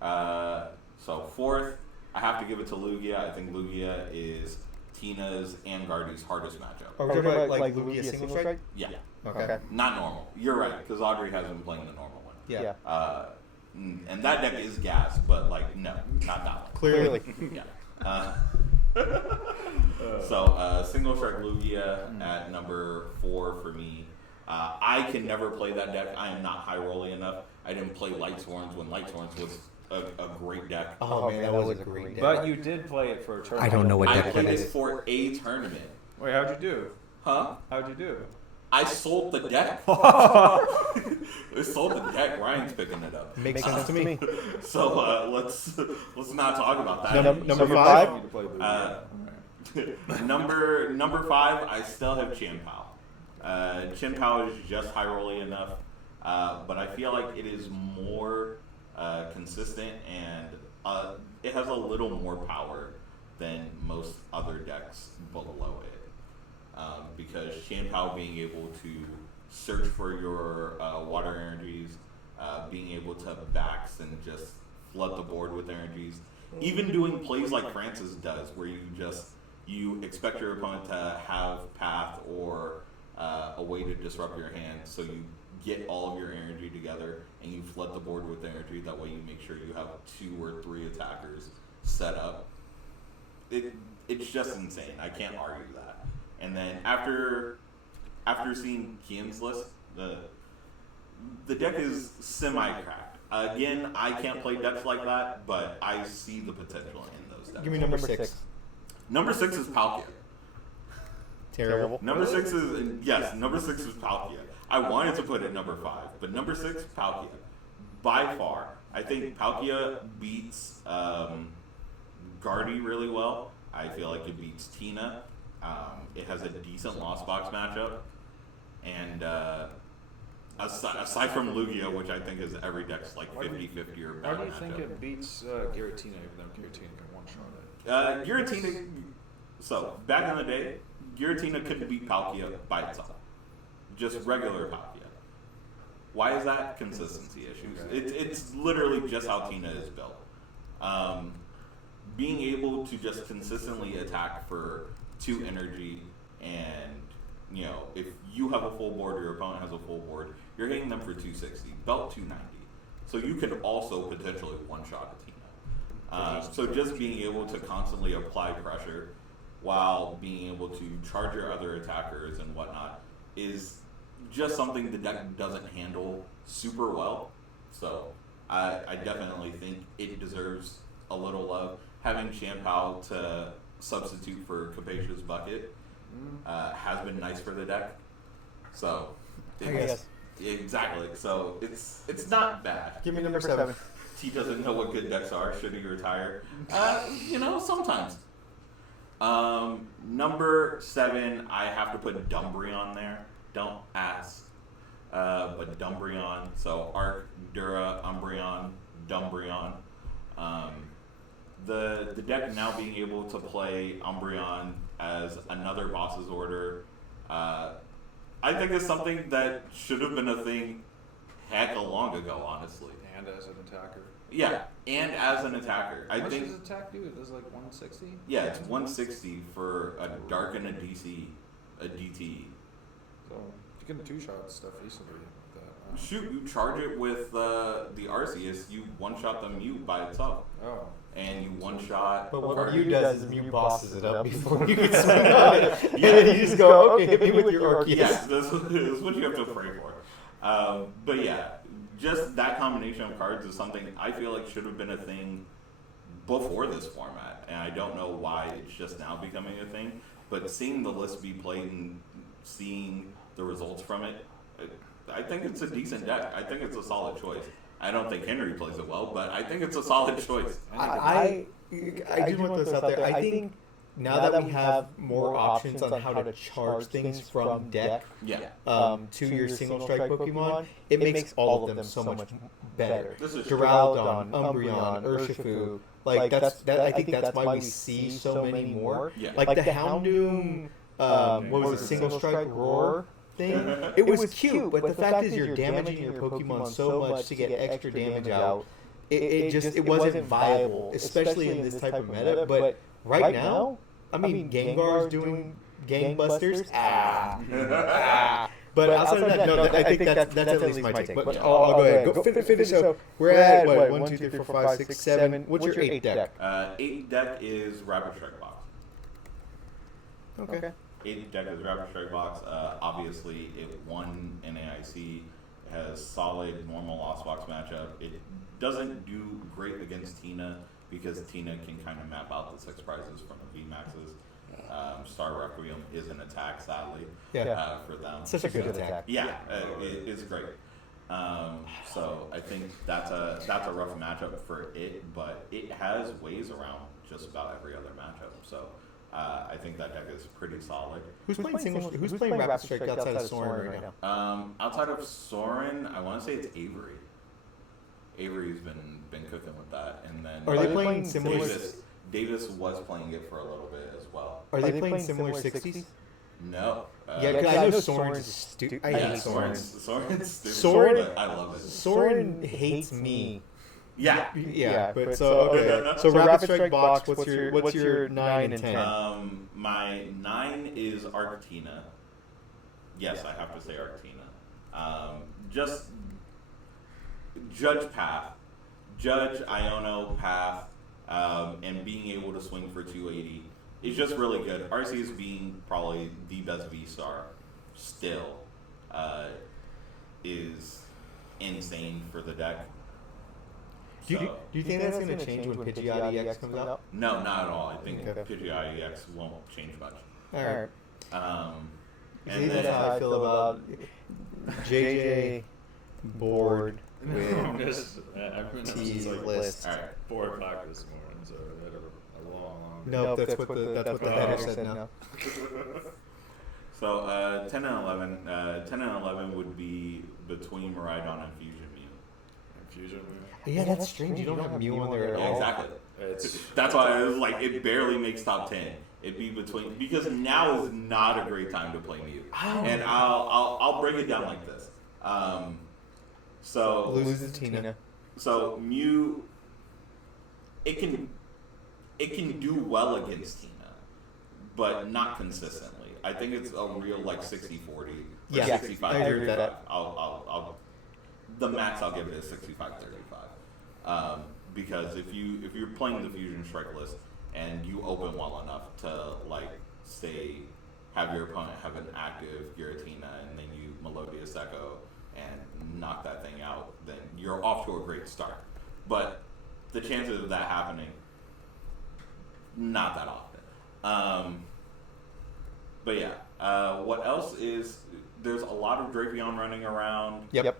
on. So fourth, I have to give it to Lugia. I think Lugia is Tina's and Guardy's hardest matchup. Are we talking about like Lugia single strike? Yeah, Okay. not normal. You're right, because Audrey has been playing the normal one. Yeah. And that deck is gas, but like no, not that one. Clearly. Yeah. So single strike Lugia at number 4 for me. I can never play that deck. I am not high rolling enough. I didn't play Light Sworns when Light Sworns was a great deck. Oh man, that was a great deck. But you did play it for a tournament. I don't know what I deck played that it is. for a tournament. Wait, how'd you do? Huh? How'd you do? I sold the deck. I sold the deck. Ryan's picking it up. Makes sense to me. So let's not talk about that. Number 5? You to play Lugia. Number 5, I still have Chien-Pao. Chien-Pao is just high rolling enough, but I feel like it is more consistent and it has a little more power than most other decks below it. Because Chien-Pao being able to search for your water energies, being able to backs and just flood the board with energies, even doing plays like Francis does, where you expect your opponent to have path or a way to disrupt your hand, so you get all of your energy together and you flood the board with energy. That way you make sure you have 2 or 3 attackers set up. It's just insane. I can't argue that. And then after seeing Kian's list, the deck is semi-cracked. Again, I can't play decks like that, but I see the potential in those decks. Give me number 6. Number 6 is Palkia. Terrible. Number 6 is, yes, number 6 is Palkia. I wanted to put it number 5, but number 6, Palkia. By far. I think Palkia beats Guardy really well. I feel like it beats Tina. It has a decent Lost Box matchup. And aside from Lugia, which I think is every deck's like 50-50 or Why bad do you think matchup. it beats Giratina, even though Giratina can one-shot it? Giratina, So, back in the day, Giratina couldn't beat Palkia by itself. Just regular Palkia. Why is that? Consistency issues. It's literally just how Tina is built. Being able to just consistently attack for 2 energy, and if you have a full board or your opponent has a full board, you're hitting them for 260, belt 290. So you could also potentially one-shot a Tina. So just being able to constantly apply pressure while being able to charge your other attackers and whatnot is just something the deck doesn't handle super well. So I definitely think it deserves a little love. Having Shampao to substitute for Capacious Bucket has been nice for the deck. So exactly. So it's not bad. Give me number 7. T doesn't know what good decks are. Should he retire? Sometimes. Number 7, I have to put Dumbreon there. Don't ask. But Dumbreon. So Arc, Dura, Umbreon, Dumbreon. The deck now being able to play Umbreon as another boss's order, I think is something that should have been a thing heck a long ago, honestly. And as an attacker. Yeah, and as an attacker. How much does attack do? It does like 160? Yeah, it's 160 for a Dark and a DT. So you can 2-shot stuff easily with that. Shoot, you charge it with the Arceus, you one-shot the Mute by itself. Oh. And you one-shot... But what Mute does is Mute bosses it up before you can swing on it. And then you just go, okay, hit me with your Arceus. Yeah, this is what you have to pray for. But yeah, just that combination of cards is something I feel like should have been a thing before this format. And I don't know why it's just now becoming a thing. But seeing the list be played and seeing the results from it, I think it's a decent deck. I think it's a solid choice. I don't think Henry plays it well, but I think it's a solid choice. I do want this out there. I think now that we have more options on how to charge things from deck to your single strike Pokemon, it makes all of them so much better. Duraludon, Umbreon, Urshifu, I think that's why we see so many more. Yeah. Like the Houndoom, what was it, single strike Roar thing? It was cute, but the fact is you're damaging your Pokemon so much to get extra damage out. It wasn't viable, especially in this type of meta. But right now, I mean, Gengar's doing gangbusters. But outside of that, no, I think that's at least my take. But I'll go ahead. Go finish. So we're at what? 1, 2, 3, 4, 5, 6, 7. What's your 8 deck? 8 deck is Rapid Strike Box. Okay. 8 deck is Rapid Strike Box. Obviously, it won NAIC. It has solid normal Lost Box matchup. It doesn't do great against Tina because Tina can kind of map out the 6 prizes from the VMAXs. Star Requiem is an attack, sadly, for them. Such a good attack. Yeah, it's great. So I think that's a rough matchup for it, but it has ways around just about every other matchup. So I think that deck is pretty solid. Who's playing Rapid Strike outside of Soren right now? Outside of Soren, I want to say it's Avery. Avery's been cooking with that, and then Are they playing similar? Davis was playing it for a little bit as well. Are they playing similar 60s? No. Yeah, because I know Soren's stupid. I hate Soren. Soren's stupid. Soren, but I love it. Soren hates me. Yeah. But so okay. So Rapid Strike Box. What's your 9 and 10? My 9 is Arctina. Yes, I have to say Arctina. Just Judge Path, Judge Iono Path, and being able to swing for 280 is just really good. Arceus being probably the best V-Star still is insane for the deck. Do you think that's going to change when Pidgeot EX comes out? No, not at all. I think Pidgeot EX won't change much. All right. And that's how I feel about JJ board with T's list. All right. 4 o'clock this morning, so I had a long. No, that's what the header said now. So 10 and 11. 10 and 11 would be between Miraidon and Fusion Mew. Fusion Mew. Yeah, that's strange. You don't have Mew on there at Yeah, all. exactly. It's That's why I was like, it barely makes top 10. It'd be between, because now is not a great time to play Mew. And I'll break it down like this. So Loses Tina. So Mew, it can do well against Tina, but not consistently. I think it's a real like 60-40 or Yeah, 65 I agree with 35. that. I'll the max I'll give it is 65-35. Because if you're playing the Fusion Strike list and you open well enough to like have your opponent have an active Giratina and then you Melodious Echo and knock that thing out, then you're off to a great start. But the chances of that happening, not that often. But yeah, what else is, there's a lot of Drapion running around. Yep.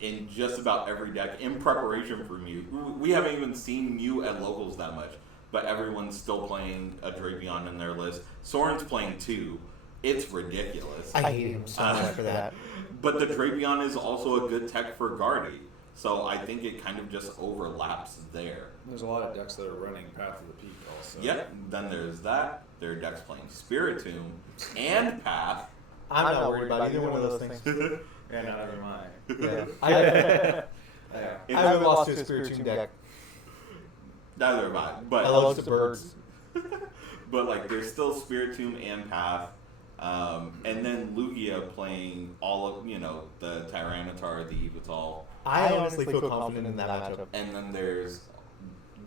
In just about every deck in preparation for Mew. We haven't even seen Mew at locals that much, but everyone's still playing a Drapion in their list. Soren's playing 2. It's ridiculous. I hate him so much for that. But the Drapion is also a good tech for Guardy, so I think it kind of just overlaps there. there's a lot of decks that are running Path of the Peak also. Yep, then there's that. There are decks playing Spiritomb and Path. I'm not worried about either one of those things. Yeah, neither am I. Yeah. Yeah. I haven't lost to a Spiritomb deck. Neither am I. But I love the birds. But like, there's still Spiritomb and Path, and then Lugia playing all of the Tyranitar, the Yveltal, I honestly feel confident in that matchup. and then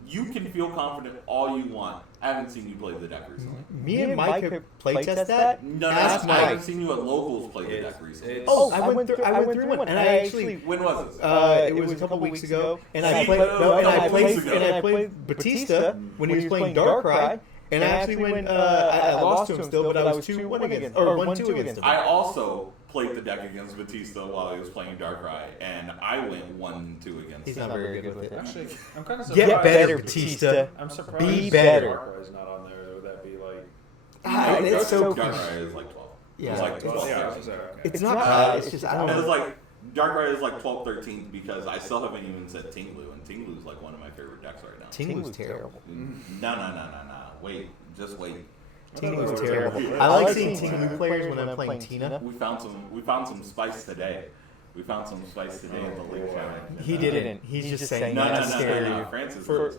you can feel confident all you want. I haven't seen you play the deck recently. Me and Mike could playtest that. No, Ask I haven't Mike. seen you at locals play the deck recently. Oh, I went through one, and I actually. When was it? It was a couple weeks ago, and I played Batista when he was playing Darkrai, and I actually went. I lost to him still, but I was 2-1 against, or 1-2 against him. I also played the deck against Batista while he was playing Darkrai, and I went 1-2 against He's him. not very good with it. Actually, I'm kind of surprised. Get better, Batista. I'm surprised. Be better. Darkrai's not on there. Would that be like? It's so Darkrai is like 12. Yeah. It's like 12. Yeah, I was like, okay. It's not bad. It's just I don't And it's know. like Darkrai is like 12, 13 because I still haven't even said Tinglu, and Tinglu's like one of my favorite decks right now. Tinglu's terrible. No. Wait, just wait. Tinglu's terrible. I like seeing Tinglu players when I'm playing Tina. We found some spice today. We found some spice today in the league channel. He didn't. He's just saying No, that's scary. Francis For-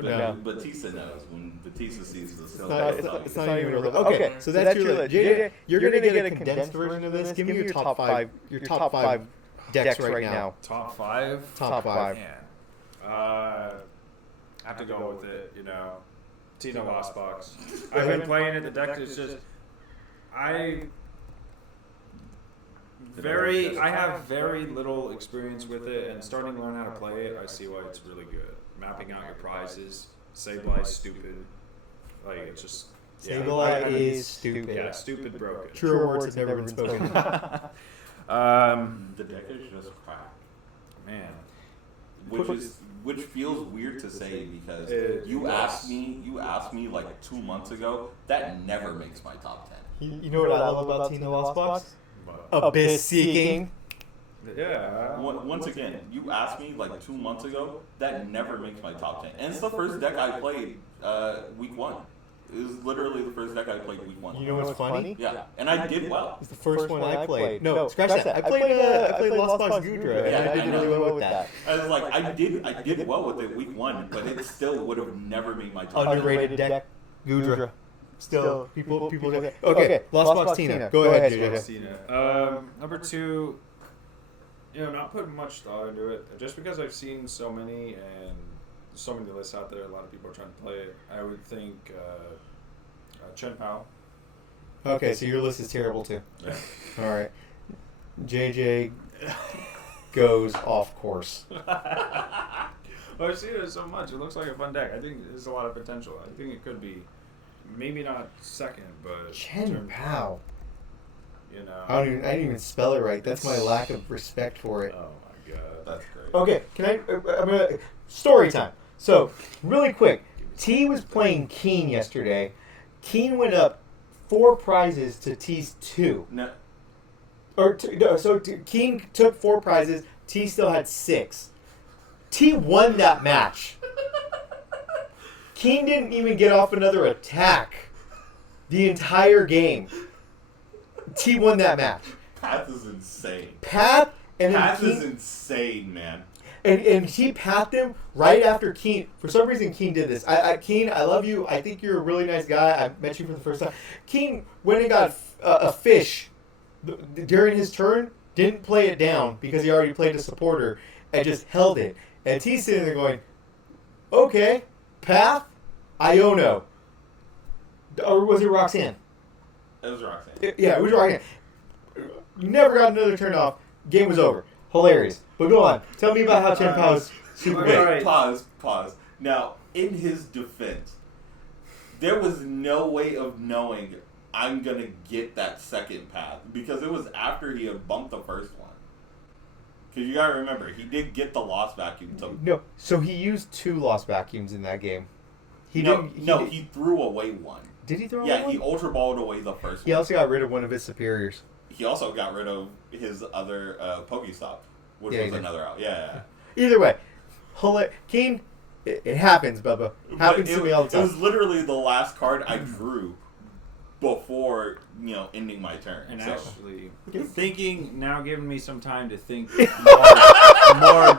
knows. no. Batista knows. When Batista sees the skill, It's not even real. Okay, so that's your list. JJ, you're gonna get a condensed version of this. Give me your top five. Your top five decks right now. Top 5. Top 5. Man. I have to go with it. Tina Lost Box. I've been playing it. The deck is just. I have very little experience with it, and starting to learn how to play it, I see why it's really good. Mapping out your prizes, Sableye stupid, like it's just. Sableye is stupid. Yeah, stupid broken. Truer words have never been spoken. the deck is just crap. Man. Which feels weird to say because It you does. asked me like 2 months ago. That never makes my top 10. You know what I love about Tina Lost Box? But, Abyss Seeking. yeah. Once again, you asked me like 2 months ago. That never makes my top 10. And it's the first deck I played week 1. It was literally the first deck I played week 1. You know what's funny? Yeah, and I did well. It's the first one I played. No, scratch that. I played Lost Box Gudra, and I did really well with that. I was like, I did well with it week 1, but it still would have never made my top 10. Underrated deck, Gudra. Still, people. Okay, Lost Box Tina. Go ahead, JJ. Number 2, not putting much thought into it. Just because I've seen so many and so many lists out there, a lot of people are trying to play it. I would think Chen Pao. Okay, so your list is terrible too. Yeah. All right, JJ goes off course. I've seen it so much. It looks like a fun deck. I think there's a lot of potential. I think it could be, maybe not second, but Chen Pao. I didn't even spell it right. That's my lack of respect for it. Oh my god. That's great. Okay, can I'm gonna story time. So really quick, T was playing Keen yesterday. Keen went up 4 prizes to T's 2. No, Keen took 4 prizes. T still had 6. T won that match. Keen didn't even get off another attack the entire game. T won that match. Path is insane. Path and then Path Keen, is insane, man. and he pathed him right after Keen. For some reason, Keen did this. Keen, I love you. I think you're a really nice guy. I met you for the first time. Keen went and got a fish during his turn. Didn't play it down because he already played a supporter and just held it. And T's sitting there going, okay, Path, Iono. Or was it Roxanne? It was Roxanne. Yeah, it was Roxanne. Never got another turn off. Game was over. Hilarious. But go on. Tell me about how Chen Pao's super Wait, big. Alright. pause. Now, in his defense, there was no way of knowing I'm going to get that second path because it was after he had bumped the first one. Because you got to remember, he did get the lost vacuum. No, so he used 2 lost vacuums in that game. He threw away one. Did he throw Yeah, one? he ultra balled away the first He one. also got rid of one of his superiors. He also got rid of his other Pokestop, which Yeah, he was did. another out. Yeah. Either way, Keen, it happens, Bubba. Happens to me all the It time. was literally the last card I drew before, ending my turn. And so. actually, thinking now giving me some time to think more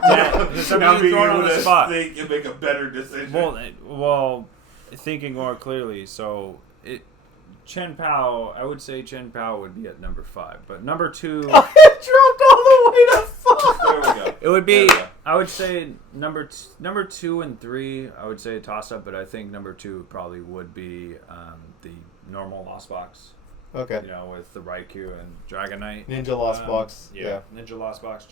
depth. Because I'm Now being being thrown on able the to spot. think and make a better decision. Well, thinking more clearly. So Chen Pao, I would say Chen Pao would be at number 5, but number 2. It dropped all the way to 5. There we go. It would be. There we go. I would say number 2 and 3. I would say a toss up, but I think number 2 probably would be the normal Lost Box. Okay. With the Raikou and Dragonite. Ninja Lost Box. Yeah. Ninja Lost Box.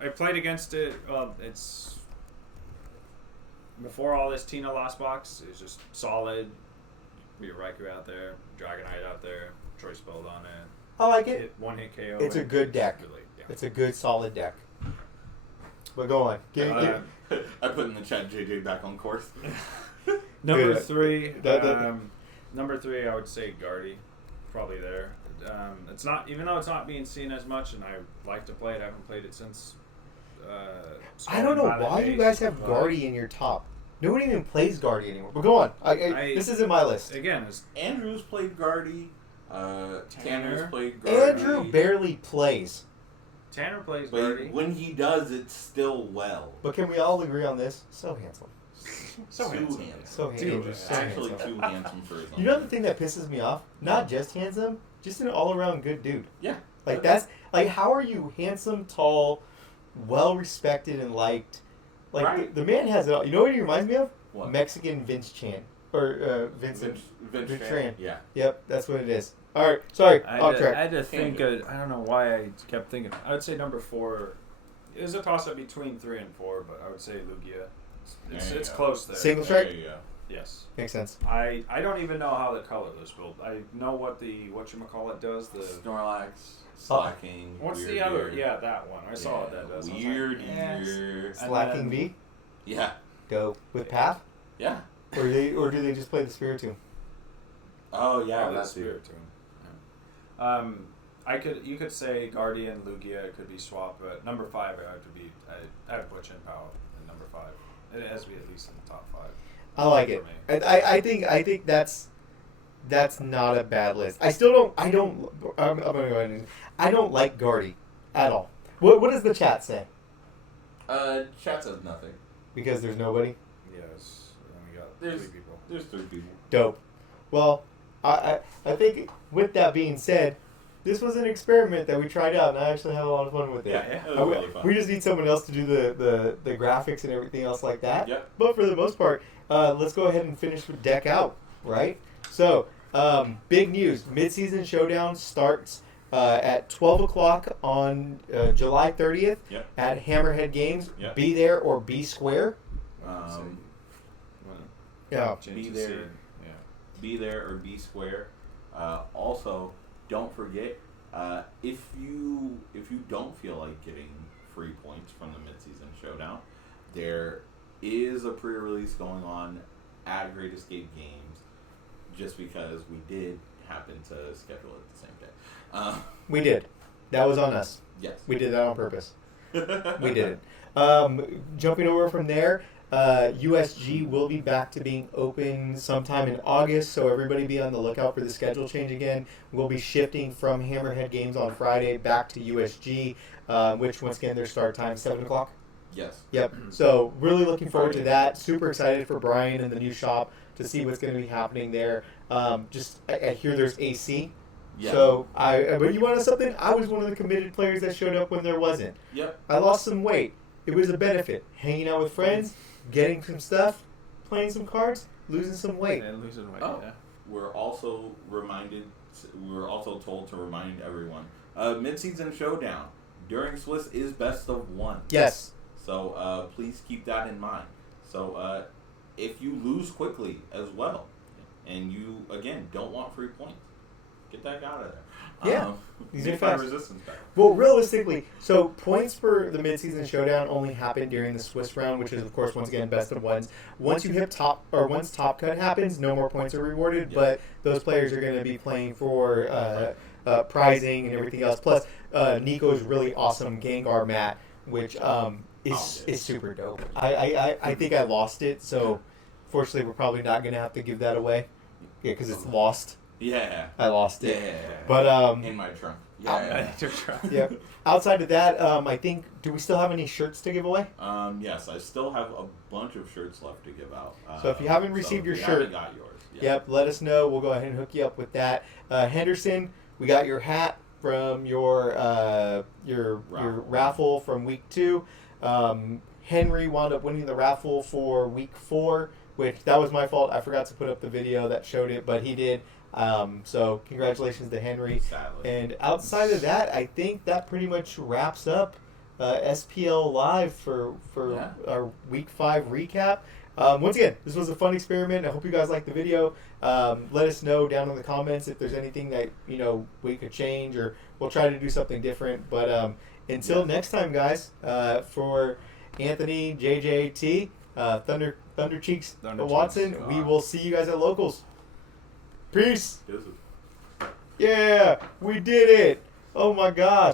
I played against it. Well, it's before all this Tina Lost Box. It's just solid. We have Raikou out there, Dragonite out there, Choice Belt on it. I like it. One hit KO. It's a good deck. Really, yeah. It's a good, solid deck. But go on. I put in the chat JJ back on course. Number Good. 3. That- Number 3, I would say Guardy, probably there. It's not, even though it's not being seen as much, and I like to play it. I haven't played it since. I don't know Scarlet why you Days, guys have but Guardy in your top. Nobody even plays Guardy anymore. But go on. This isn't my list. Again, it's Andrews played Guardy. Tanner's Tanner. played Guardy. Andrew barely plays. Tanner plays But Guardy. when he does, it's still well. But can we all agree on this? So handsome. So Too handsome. So Dude, handsome. So Actually, handsome. too handsome for his own. You know the thing that pisses me off? Not just handsome, just an all-around good dude. Yeah. Like how are you handsome, tall, well-respected and liked? Like Right. the man has it all. You know what he reminds me of? What? Mexican Vince Chan or Vincent. Vince Vince Tran. Tran. Yeah. Yep, that's what it is. All right, sorry, I off had, track. I had to think. I don't know why I kept thinking. I would say number 4. It was a toss-up between 3 and 4, but I would say Lugia. There you It's go. close there. Single There strike? you go. Yes. Makes sense. I don't even know how the colorless build. I know what the whatchamacallit does. The Snorlax, Slacking. what's Weird the other? Gear. Yeah, that one. I saw what that does. I was like, Weird yes. Gear. And Slacking then- V, Yeah. go with Path, Yeah. or do they just play the Spiritomb? Oh yeah, Probably the that's it. spirit to him. Yeah. You could say Guardian, Lugia could be swapped, but number 5 I would put Chen Pao in number 5. It has to be at least in the top 5. I like it. For me. I think that's not a bad list. I'm gonna go ahead and I don't like Guardy at all. What does the chat say? Chat says nothing. Because there's nobody. Yes, and we got There's- 3 people. There's 3 people. Dope. Well, I think with that being said, this was an experiment that we tried out, and I actually had a lot of fun with it. Yeah, it was really fun. We just need someone else to do the graphics and everything else like that. Yep. But for the most part, let's go ahead and finish with deck out, right? So, big news. Mid-season showdown starts at 12 o'clock on July 30th Yep. at Hammerhead Games. Yep. Be there or be square. Yeah. Be there. Be there or be square. Also, don't forget if you don't feel like getting free points from the midseason showdown, there is a pre-release going on at Great Escape Games. Just because we did happen to schedule it the same day. We did. That was on us. Yes. We did that on purpose. We didn't. Jumping over from there, USG will be back to being open sometime in August, so everybody be on the lookout for the schedule change again. We'll be shifting from Hammerhead games on Friday back to USG, which once again their start time 7 o'clock. Yes. Yep. So really looking forward to that. Super excited for Brian and the new shop to see what's going to be happening there. I hear there's AC. Yeah. So but you want to know something? I was one of the committed players that showed up when there wasn't. Yep. I lost some weight. It was a benefit. Hanging out with friends, getting some stuff, playing some cards, losing some weight. And losing weight. Oh. Yeah. We're also told to remind everyone, mid-season showdown during Swiss is best of one. Yes. So please keep that in mind. So if you lose quickly as well, and you again don't want free points, get that out of there. Yeah. These are Get fast. that resistance back. Well, realistically, so points for the mid-season showdown only happen during the Swiss round, which is of course once again best of ones. Once you hit once top cut happens, no more points are rewarded. Yeah. But those players are going to be playing for prizing and everything else. Plus, Nico's really awesome Gengar mat, which is super dope. I think I lost it, so fortunately we're probably not going to have to give that away. Yeah, because it's lost. Yeah. I lost it. Yeah. But in my trunk. I Yeah. need to try. yeah. Outside of that, I think, do we still have any shirts to give away? Yes, I still have a bunch of shirts left to give out. So if you haven't received your shirt, haven't got yours. Yeah. Yep, let us know. We'll go ahead and hook you up with that. Henderson, we got your hat from your raffle from week 2. Henry wound up winning the raffle for week 4, which that was my fault. I forgot to put up the video that showed it, but he did. So congratulations to Henry. Sadly. And outside of that, I think that pretty much wraps up SPL Live for Yeah. our week 5 recap. Once again, this was a fun experiment. I hope you guys liked the video. Let us know down in the comments if there's anything that we could change, or we'll try to do something different. But until next time, guys, for Anthony, JJT, Thunder Cheeks, Thunder Watson, Cheeks. we will see you guys at locals. Peace. Deuces. Yeah, we did it. Oh my gosh.